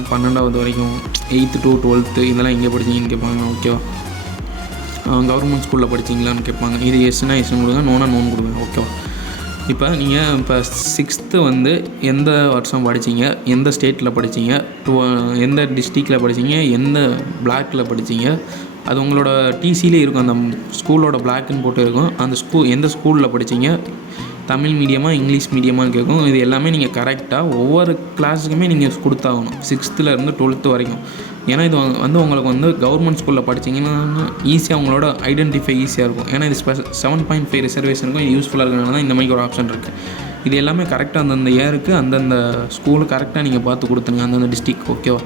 12வது வரைக்கும் 8th to 12th இதெல்லாம் எங்கே படிச்சிங்கன்னு கேட்பாங்க. ஓகேவா? கவர்மெண்ட் ஸ்கூலில் படிச்சிங்களான்னு கேட்பாங்க. இது எஸ்னா எஸ்ன்னு கொடுங்க, நோனா நோன் கொடுங்க. ஓகேவா? இப்போ நீங்கள் இப்போ 6th வந்து எந்த வருஷம் படிச்சிங்க, எந்த ஸ்டேட்டில் படிச்சிங்க, எந்த டிஸ்ட்ரிக்டில் படிச்சிங்க, எந்த பிளாக்கில் படிச்சிங்க, அது உங்களோட டிசிலே இருக்கும். அந்த ஸ்கூலோட பிளாக்குன்னு போட்டு இருக்கும். அந்த எந்த ஸ்கூலில் படிச்சிங்க, தமிழ் மீடியமாக இங்கிலீஷ் மீடியமாக கேட்கும். இது எல்லாமே நீங்கள் கரெக்டாக ஒவ்வொரு கிளாஸுக்குமே நீங்கள் கொடுத்தாகணும், 6thலேருந்து 12th வரைக்கும். ஏன்னா இது வந்து உங்களுக்கு வந்து கவர்மெண்ட் ஸ்கூலில் படிச்சிங்கன்னா ஈஸியாக உங்களோட ஐடென்டிஃபை ஈஸியாக இருக்கும். ஏன்னா இது 7.5 ரிசர்வேஷனுக்கும் இது யூஸ்ஃபுல்லாக இருக்கிறனால தான் இந்த மாதிரி ஒரு ஆப்ஷன் இருக்குது. இது எல்லாமே கரெக்டாக அந்தந்த இயருக்கு அந்தந்த ஸ்கூலு கரெக்டாக நீங்கள் பார்த்து கொடுத்துருங்க, அந்தந்த டிஸ்ட்ரிக். ஓகேவா?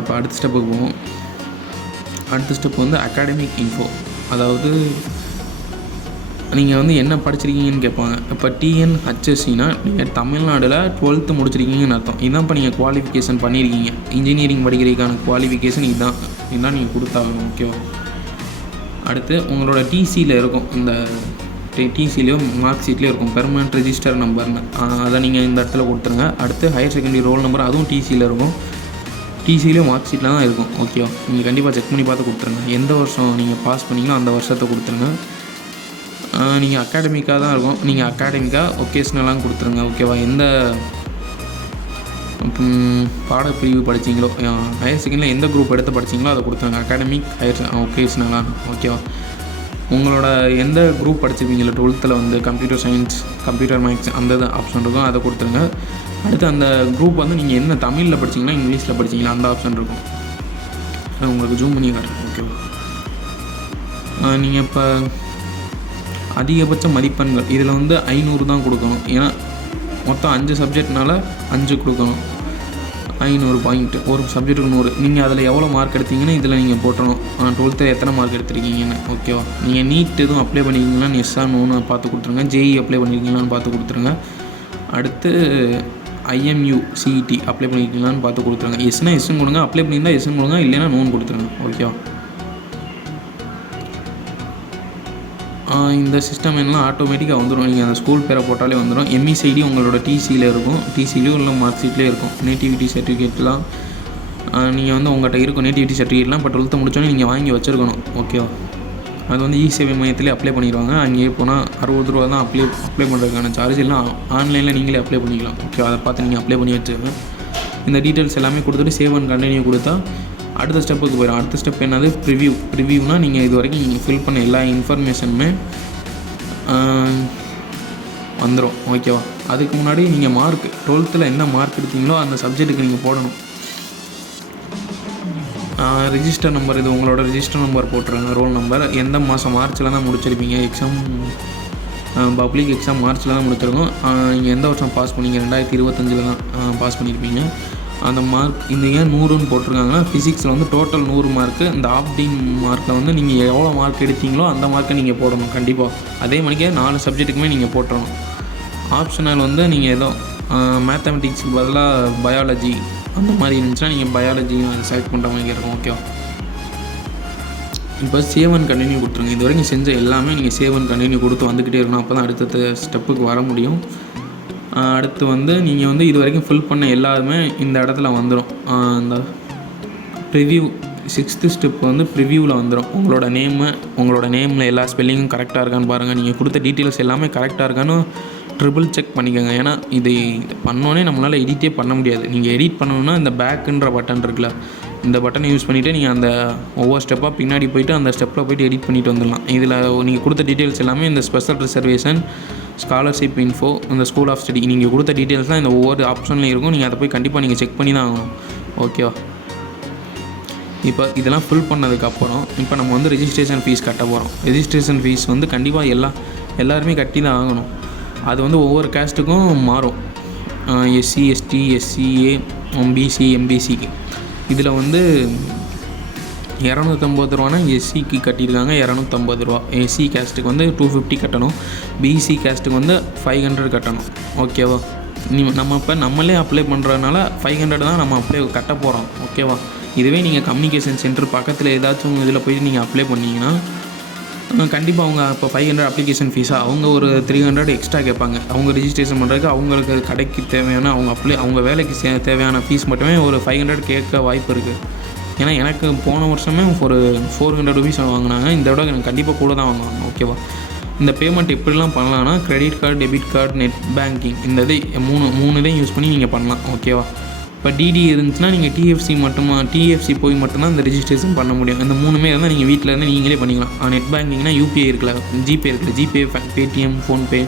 இப்போ அடுத்த ஸ்டெப்புக்கு போவோம். அடுத்த ஸ்டெப் வந்து அகாடமிக் இன்ஃபோ. அதாவது நீங்கள் வந்து என்ன படிச்சிருக்கீங்கன்னு கேட்பாங்க. இப்போ டிஎன்ஹெச்எஸ்சினா நீங்கள் தமிழ்நாட்டில் 12th முடிச்சிருக்கீங்கன்னு அர்த்தம். இதுதான் இப்போ நீங்கள் குவாலிஃபிகேஷன் பண்ணியிருக்கீங்க. இன்ஜினியரிங் படிக்கிறதுக்கான குவாலிஃபிகேஷன் இதுதான் நீங்கள் கொடுத்தாகணும். ஓகேவா? அடுத்து உங்களோட டிசியில் இருக்கும், இந்த டிசிலேயோ மார்க் ஷீட்லேயோ இருக்கும் பெர்மனெண்ட் ரெஜிஸ்டர் நம்பர்னு, அதை நீங்கள் இந்த இடத்துல கொடுத்துருங்க. அடுத்து ஹையர் செகண்டரி ரோல் நம்பர், அதுவும் டிசியில் இருக்கும். டிசிலேயும் மார்க் ஷீட்டில் தான் இருக்கும். ஓகேவா? நீங்கள் கண்டிப்பாக செக் பண்ணி பார்த்து கொடுத்துருங்க. எந்த வருஷம் நீங்கள் பாஸ் பண்ணிங்களோ அந்த வருஷத்தை கொடுத்துருங்க. நீங்கள் அகாடமிக்காக தான் இருக்கும், நீங்கள் அகாடமிக்காக ஒகேஷ்னலாக கொடுத்துருங்க. ஓகேவா? எந்த பாடப்பிரிவு படிச்சிங்களோ, ஹையர் செகண்டரியில் எந்த குரூப் எடுத்து படிச்சிங்களோ அதை கொடுத்துருங்க. அகாடமிக் ஹையர் ஒகேஷ்னலாக. ஓகேவா? உங்களோட எந்த குரூப் படிச்சிருப்பீங்களோ 12th வந்து கம்ப்யூட்டர் சயின்ஸ், கம்ப்யூட்டர் மேக்ஸ் அந்த ஆப்ஷன் இருக்கும், அதை கொடுத்துருங்க. அடுத்து அந்த குரூப் வந்து நீங்கள் என்ன தமிழில் படிச்சிங்கன்னா இங்கிலீஷில் படிச்சிங்களா அந்த ஆப்ஷன் இருக்கும். உங்களுக்கு ஜூம் பண்ணி காட்டுறேன். ஓகேவா? நீங்கள் இப்போ அதிகபட்ச மதிப்பெண்கள் இதில் வந்து 500 தான் கொடுக்கணும். ஏன்னா மொத்தம் 5 சப்ஜெக்ட்னால 5 கொடுக்கணும். 500 பாயிண்ட், ஒரு சப்ஜெக்ட்டுக்கு 100. நீங்கள் அதில் எவ்வளோ மார்க் எடுத்தீங்கன்னு இதில் நீங்கள் போட்டணும். 12th எத்தனை மார்க் எடுத்திருக்கீங்கன்னு. ஓகேவா? நீங்கள் நீட் எதுவும் அப்ளை பண்ணியிருக்கீங்களான்னு எஸ்ஸா நோன்னு பார்த்து கொடுத்துருங்க. ஜேஇ அப்ளை பண்ணியிருக்கீங்களான்னு பார்த்து கொடுத்துருங்க. அடுத்து IMU CET அப்ளை பண்ணியிருக்கீங்களான்னு பார்த்து கொடுத்துருங்க. எஸ்னா எஸ்ன்னு கொடுங்க, அப்ளை பண்ணியிருந்தால் எஸ்ன்னு கொடுங்க, இல்லைன்னா நோன் கொடுத்துருங்க. ஓகேவா? இந்த சிஸ்டம் எல்லாம் ஆட்டோமேட்டிக்காக வந்துடும். நீங்கள் அந்த ஸ்கூல் பேரை போட்டாலே வந்துடும். ME உங்களோட டிசியில் இருக்கும், டிசிலையும் இல்லை மார்க் ஷீட்லேயே இருக்கும். நேட்டிவிட்டி சர்டிஃபிகேட்லாம் நீங்கள் வந்து உங்கள்கிட்ட இருக்கும். நேட்டிவிட்டி சர்டிஃபிகேட்லாம் இப்போ 12th முடிச்சோன்னே நீங்கள் வாங்கி வச்சுருக்கணும். ஓகேவா? அது வந்து இ-சேவை மையத்திலே அப்ளை பண்ணிடுவாங்க. அங்கேயே போனால் 60 ரூபா தான் அப்ளை பண்ணுறதுக்கான சார்ஜ். எல்லாம் ஆன்லைனில் நீங்களே அப்ளை பண்ணிக்கலாம். ஓகே, அதை பார்த்து நீங்கள் அப்ளை பண்ணி வச்சுருங்க. இந்த டீட்டெயில்ஸ் எல்லாமே கொடுத்துட்டு சேவ் அண்ட் கண்டினியூ கொடுத்தா அடுத்த ஸ்டெப்புக்கு போயிடும். அடுத்த ஸ்டெப் என்னது? ப்ரிவ்யூனால் நீங்கள் இது வரைக்கும் நீங்கள் ஃபில் பண்ண எல்லா இன்ஃபர்மேஷனுமே வந்துடும். ஓகேவா? அதுக்கு முன்னாடி நீங்கள் மார்க் 12th என்ன மார்க் எடுத்தீங்களோ அந்த சப்ஜெக்ட்டுக்கு நீங்கள் போடணும். ரிஜிஸ்டர் நம்பர், இது உங்களோட ரிஜிஸ்டர் நம்பர் போட்டுருங்க. ரோல் நம்பர் எந்த மாதம் மார்ச்சில் தான் முடிச்சிருப்பீங்க. எக்ஸாம் பப்ளிக் எக்ஸாம் மார்ச்சில் தான் முடிச்சிருக்கோம். நீங்கள் எந்த வருஷம் பாஸ் பண்ணீங்க? 2025 தான் பாஸ் பண்ணியிருப்பீங்க. அந்த மார்க் இந்த ஏன் 100ன்னு போட்டிருக்காங்கன்னா ஃபிசிக்ஸில் வந்து டோட்டல் 100 மார்க்கு. இந்த ஆப்டிங் மார்க்கில் வந்து நீங்கள் எவ்வளோ மார்க் எடுத்தீங்களோ அந்த மார்க்கை நீங்கள் போடணும் கண்டிப்பாக. அதே மாதிரிக்கே 4 சப்ஜெக்ட்டுக்குமே நீங்கள் போட்டுறணும். ஆப்ஷனல் வந்து நீங்கள் ஏதோ மேத்தமெட்டிக்ஸுக்கு பதிலாக பயாலஜி அந்த மாதிரி இருந்துச்சுன்னா நீங்கள் பயாலஜி செலக்ட் பண்ணுற மாதிரி இருக்கும். ஓகேவா? இப்போ சேவ் அண்ட் கண்டினியூ கொடுத்துருங்க. இது வரைக்கும் செஞ்ச எல்லாமே நீங்கள் சேவ் அண்ட் கண்டினியூ கொடுத்து வந்துக்கிட்டே இருக்கணும். அப்போ தான் அடுத்த ஸ்டெப்புக்கு வர முடியும். அடுத்து வந்து நீங்கள் வந்து இது வரைக்கும் ஃபில் பண்ண எல்லாருமே இந்த இடத்துல வந்துடும். இந்த ப்ரிவ்யூ 6th ஸ்டெப் வந்து ப்ரிவ்யூவில் வந்துடும். உங்களோட நேமில் எல்லா ஸ்பெல்லிங்கும் கரெக்டாக இருக்கான்னு பாருங்கள். நீங்கள் கொடுத்த டீட்டெயில்ஸ் எல்லாமே கரெக்டாக இருக்கான்னு ட்ரிபிள் செக் பண்ணிக்கோங்க. ஏன்னா இது பண்ணோன்னே நம்மளால் எடிட்டே பண்ண முடியாது. நீங்கள் எடிட் பண்ணணுன்னா இந்த பேக்குன்ற பட்டன் இருக்குல்ல, இந்த பட்டனை யூஸ் பண்ணிவிட்டு நீங்கள் அந்த ஒவ்வொரு ஸ்டெப்பாக பின்னாடி போய்ட்டு அந்த ஸ்டெப்பில் போய்ட்டு எடிட் பண்ணிட்டு வந்துடலாம். இதில் நீங்கள் கொடுத்த டீட்டெயில்ஸ் எல்லாமே இந்த ஸ்பெஷல் ரிசர்வேஷன், ஸ்காலர்ஷிப் இன்ஃபோ, இந்த ஸ்கூல் ஆஃப் ஸ்டடி, நீங்கள் கொடுத்த டீட்டெயில்ஸ் தான் இந்த ஒவ்வொரு ஆப்ஷன்லையும் இருக்கும். நீங்கள் அதை போய் கண்டிப்பாக நீங்கள் செக் பண்ணி தான் ஆகணும். ஓகேவா? இப்போ இதெல்லாம் ஃபில் பண்ணதுக்கப்புறம் இப்போ நம்ம வந்து ரெஜிஸ்ட்ரேஷன் ஃபீஸ் கட்ட போகிறோம். ரெஜிஸ்ட்ரேஷன் ஃபீஸ் வந்து கண்டிப்பாக எல்லாருமே கட்டி தான் ஆகணும். அது வந்து ஒவ்வொரு கேஸ்ட்டுக்கும் மாறும். எஸ்சி, எஸ்டி, எஸ்சிஏ, பிசி, எம்பிசிக்கு இதில் வந்து 250 ரூபானா எஸ்சிக்கு கட்டியிருக்காங்க 250 ரூபா. எஸ்சி கேஸ்ட்டுக்கு வந்து 250 கட்டணும். பிசி கேஸ்ட்டுக்கு வந்து 500 கட்டணும். ஓகேவா? நம்ம இப்போ நம்மளே அப்ளை பண்ணுறதுனால 500 தான் நம்ம அப்ளை கட்ட போகிறோம். ஓகேவா? இதுவே நீங்கள் கம்யூனிகேஷன் சென்டர் பக்கத்தில் ஏதாச்சும் இதில் போய்ட்டு நீங்கள் அப்ளை பண்ணிங்கன்னா கண்டிப்பாக அவங்க இப்போ 500 அப்ளிகேஷன் ஃபீஸாக அவங்க ஒரு 300 எக்ஸ்ட்ரா கேட்பாங்க. அவங்க ரிஜிஸ்ட்ரேஷன் பண்ணுறதுக்கு அவங்களுக்கு கடைக்கு தேவையான அவங்க வேலைக்கு தேவையான ஃபீஸ் மட்டுமே ஒரு 500 கேட்க வாய்ப்பு இருக்குது. ஏன்னா எனக்கு போன வருஷமே ஒரு 400 ருபீஸ் வாங்கினாங்க. இந்த விட எனக்கு கண்டிப்பாக கூட தான் வாங்குவாங்க. ஓகேவா? இந்த பேமெண்ட் எப்படிலாம் பண்ணலான்னா credit card, debit card, net banking, இந்த இது மூணு இதையும் யூஸ் பண்ணி நீங்கள் பண்ணலாம். ஓகேவா? இப்போ டிடி இருந்துச்சுன்னா நீங்கள் டிஎஃப்சி போய் மட்டும்தான் இந்த ரெஜிஸ்ட்ரேஷன் பண்ண முடியும். இந்த 3மே இருந்தால் நீங்கள் வீட்டில் இருந்து நீங்களே பண்ணிக்கலாம். நெட் பேங்கிங்னா யூபிஐ இருக்குல்ல, ஜிபே, பேடிஎம், ஃபோன்பே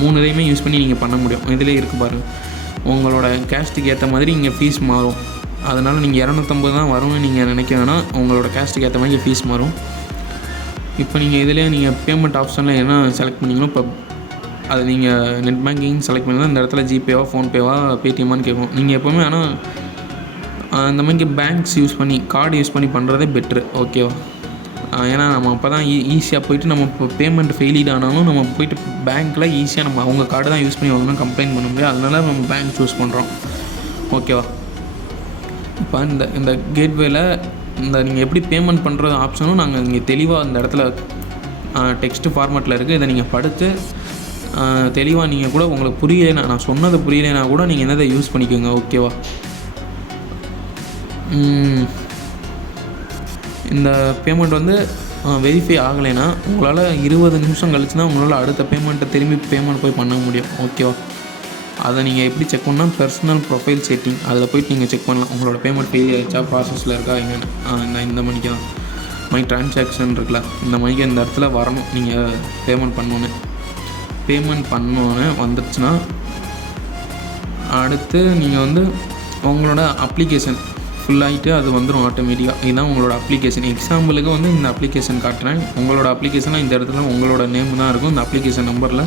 3 இதையுமே யூஸ் பண்ணி நீங்கள் பண்ண முடியும். இதிலே இருக்குது பாருங்கள். உங்களோட கேஸ்ட்டுக்கு ஏற்ற மாதிரி இங்கே ஃபீஸ் மாறும். அதனால் நீங்கள் 250 தான் வரும்னு நீங்கள் நினைக்கிறேன்னா உங்களோட கேஸ்ட்டுக்கு ஏற்ற மாதிரி ஃபீஸ் மாறும். இப்போ நீங்கள் இதிலே நீங்கள் பேமெண்ட் ஆப்ஷனில் என்ன செலக்ட் பண்ணிங்களோ இப்போ அது நீங்கள் நெட் பேங்கிங் செலக்ட் பண்ணிங்கன்னா இந்த இடத்துல ஜிபேவா, ஃபோன்பேவா, பேடிஎம்மான்னு கேட்கும். நீங்கள் எப்போவுமே ஆனால் அந்த மாதிரி பேங்க்ஸ் யூஸ் பண்ணி கார்டு யூஸ் பண்ணி பண்ணுறதே பெட்ரு. ஓகேவா? ஏன்னா நம்ம அப்போ தான் ஈஸியாக போய்ட்டு நம்ம இப்போ பேமெண்ட் ஃபெயிலிட் ஆனாலும் நம்ம போய்ட்டு பேங்க்கில் ஈஸியாக நம்ம அவங்க கார்டு தான் யூஸ் பண்ணி வாங்கணும், கம்ப்ளைண்ட் பண்ண முடியாது. அதனால நம்ம பேங்க் சூஸ் பண்ணுறோம். ஓகேவா? இப்போ இந்த கேட்வேல நீங்கள் எப்படி பேமெண்ட் பண்ணுறது ஆப்ஷனும் நாங்கள் இங்கே தெளிவாக இந்த இடத்துல டெக்ஸ்ட் ஃபார்மேட்டில் இருக்குது. இதை நீங்கள் படித்து தெளிவாக நீங்கள் கூட உங்களுக்கு புரியலைன்னா, நான் சொன்னது புரியலைன்னா கூட நீங்கள் என்னதை யூஸ் பண்ணிக்கோங்க. ஓகேவா? இந்த பேமெண்ட் வந்து வெரிஃபை ஆகலைன்னா உங்களால் 20 நிமிஷம் கழிச்சு தான் உங்களால் அடுத்த பேமெண்ட்டை திரும்பி பேமெண்ட் போய் பண்ண முடியும். ஓகேவா? அதை நீங்கள் எப்படி செக் பண்ணால் பர்சனல் ப்ரொஃபைல் செட்டிங் அதில் போய்ட்டு நீங்கள் செக் பண்ணலாம். உங்களோட பேமெண்ட் ஃபெயில் ஆகிடுச்சா, ப்ராசஸில் இருக்கா, என்னென்னு இந்த மணிக்கு தான் மை ட்ரான்சாக்ஷன் இருக்குல்ல, இந்த மணிக்கு இந்த இடத்துல வரணும். நீங்கள் பேமெண்ட் பண்ணோன்னே வந்துடுச்சுன்னா அடுத்து நீங்கள் வந்து உங்களோட அப்ளிகேஷன் ஃபுல்லாகிட்டு அது வந்துடும் ஆட்டோமேட்டிக்காக. இதுதான் உங்களோட அப்ளிகேஷன். எக்ஸாம்பிளுக்கு வந்து இந்த அப்ளிகேஷன் காட்டுறேன். உங்களோட அப்ளிகேஷனில் இந்த இடத்துல உங்களோட நேம் தான் இருக்கும். இந்த அப்ளிகேஷன் நம்பரில்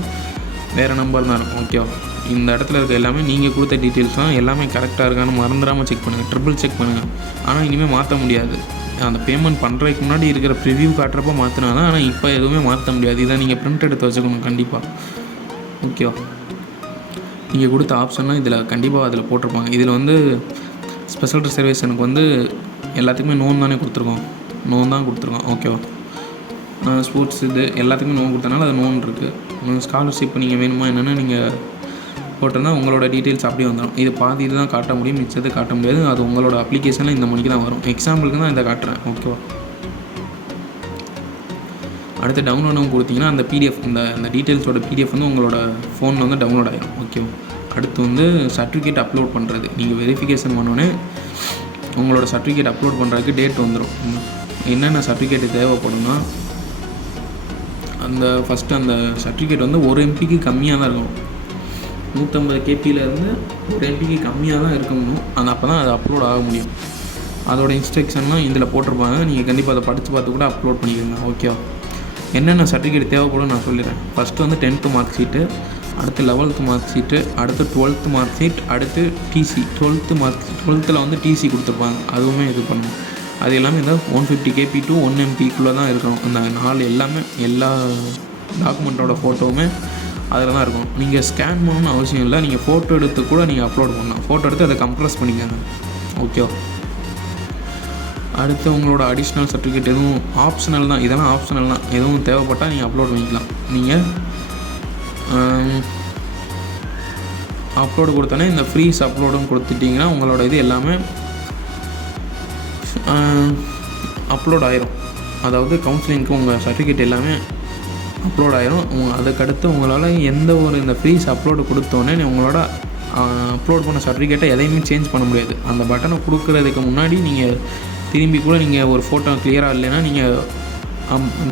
வேறு நம்பர் தான் இருக்கும். ஓகேவா? இந்த இடத்துல இருக்க எல்லாமே நீங்கள் கொடுத்த டீட்டெயில்ஸ் தான் எல்லாமே கரெக்டாக இருக்கான்னு மறந்துடாமல் செக் பண்ணுங்கள். ட்ரிபிள் செக் பண்ணுங்கள். ஆனால் இனிமேல் மாற்ற முடியாது. அந்த பேமெண்ட் பண்ணுறதுக்கு முன்னாடி இருக்கிற ப்ரிவ்யூ காட்டுறப்ப மாற்றினா தான். ஆனால் இப்போ எதுவுமே மாற்ற முடியாது. இதை நீங்கள் பிரிண்ட் எடுத்து வச்சுக்கணும் கண்டிப்பாக. ஓகேவா? நீங்கள் கொடுத்த ஆப்ஷன்லாம் இதில் கண்டிப்பாக அதில் போட்டிருப்பாங்க. இதில் வந்து ஸ்பெஷல் ரிசர்வேஷனுக்கு வந்து எல்லாத்துக்குமே நோன் தானே கொடுத்துருக்கோம். நோன் தான் கொடுத்துருக்கோம். ஓகேவா? ஸ்போர்ட்ஸ் இது எல்லாத்துக்குமே நோன் கொடுத்தனால அது நோன் இருக்குது. ஸ்காலர்ஷிப் நீங்கள் வேணுமா என்னென்னு நீங்கள் போட்டிருந்தா உங்களோட டீட்டெயில்ஸ் அப்படியே வந்துடும். இது பாதி இது தான் காட்ட முடியும், மிச்சத்தை காட்ட முடியாது. அது உங்களோட அப்ளிகேஷனில் இந்த மணிக்கு தான் வரும். எக்ஸாம்பிளுக்கு தான் இதை காட்டுறேன். ஓகேவா? அடுத்து டவுன்லோடும் கொடுத்தீங்கன்னா அந்த பிடிஎஃப் இந்த டீட்டெயில்ஸோட பிடிஎஃப் வந்து உங்களோட ஃபோனில் வந்து டவுன்லோட் ஆகிடும். ஓகேவா? அடுத்து வந்து சர்டிஃபிகேட் அப்லோட் பண்ணுறது. நீங்கள் வெரிஃபிகேஷன் பண்ணோன்னே உங்களோட சர்டிஃபிகேட் அப்லோட் பண்ணுறதுக்கு டேட் வந்துடும். என்னென்ன சர்டிஃபிகேட் தேவைப்படும்னா ஃபஸ்ட்டு அந்த சர்டிஃபிகேட் வந்து 1 MBக்கு கம்மியாக தான் இருக்கும். 150 KBயிலேருந்து 1 MBக்கு கம்மியாக தான் இருக்கணும். அப்போ தான் அது அப்லோட் ஆக முடியும். அதோட இன்ஸ்ட்ரக்ஷன்லாம் இதில் போட்டிருப்பாங்க. நீங்கள் கண்டிப்பாக அதை படித்து பார்த்து கூட அப்லோட் பண்ணிக்கோங்க. ஓகேவா? என்னென்ன சர்டிஃபிகேட் தேவைப்படும் நான் சொல்லிடுறேன். ஃபஸ்ட்டு வந்து 10th மார்க் ஷீட்டு, அடுத்து 11th மார்க் ஷீட்டு, அடுத்து 12th மார்க் ஷீட், அடுத்து டிசி. 12th வந்து டிசி கொடுத்துருப்பாங்க. அதுவுமே இது பண்ணணும். அது எல்லாமே இந்த 150 KB to 1 MBக்குள்ளே தான் இருக்கணும். இந்த 4 எல்லாமே எல்லா டாக்குமெண்ட்டோட ஃபோட்டோவுமே அதில் தான் இருக்கும். நீங்கள் ஸ்கேன் பண்ணணும்னு அவசியம் இல்லை. நீங்கள் ஃபோட்டோ எடுத்து கூட நீங்கள் அப்லோட் பண்ணலாம். ஃபோட்டோ எடுத்து அதை கம்ப்ரஸ் பண்ணிக்கோங்க. ஓகேவா? அடுத்து உங்களோட அடிஷ்னல் சர்டிஃபிகேட் எதுவும் ஆப்ஷனல் தான். இதெல்லாம் ஆப்ஷனல் தான். எதுவும் தேவைப்பட்டால் நீங்கள் அப்லோட் பண்ணிக்கலாம். நீங்கள் அப்லோடு கொடுத்தோன்னே இந்த ஃப்ரீஸ் அப்லோடும் கொடுத்துட்டிங்கன்னா உங்களோட இது எல்லாமே அப்லோட் ஆயிரும். அதாவது கவுன்சிலிங்க்கு உங்கள் சர்டிஃபிகேட் எல்லாமே அப்லோட் ஆயிரும். அதுக்கடுத்து உங்களால் எந்த ஒரு இந்த ஃப்ரீஸ் அப்லோடு கொடுத்தோன்னே உங்களோட அப்லோட் பண்ண சர்டிஃபிகேட்டை எதையுமே சேஞ்ச் பண்ண முடியாது. அந்த பட்டனை கொடுக்குறதுக்கு முன்னாடி நீங்கள் திரும்பி கூட நீங்கள் ஒரு ஃபோட்டோ கிளியராக இல்லைன்னா நீங்கள்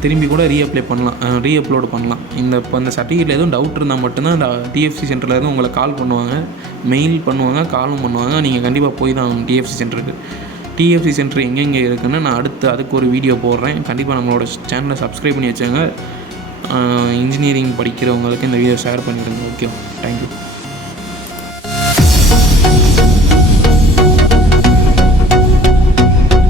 திரும்பி கூட ரீஅப்ளை பண்ணலாம், ரீஅப்லோடு பண்ணலாம். இப்போ இந்த சர்டிஃபிகேட்டில் எதுவும் டவுட் இருந்தால் மட்டும்தான் இந்த டிஎஃப்சி சென்டர்லேருந்து உங்களை கால் பண்ணுவாங்க, மெயில் பண்ணுவாங்க, காலும் பண்ணுவாங்க. நீங்கள் கண்டிப்பாக போய் தான் ஆகணும் டிஎஃப்சி சென்டருக்கு. டிஎஃப்சி சென்டர் எங்கெங்கே இருக்குன்னு நான் அதுக்கு ஒரு வீடியோ போடுறேன். கண்டிப்பாக நம்மளோட சேனலை சப்ஸ்கிரைப் பண்ணி வச்சுங்க. இன்ஜினியரிங் படிக்கிறவங்களுக்கு இந்த வீடியோ ஷேர் பண்ணிடுங்க. Okay, thank you.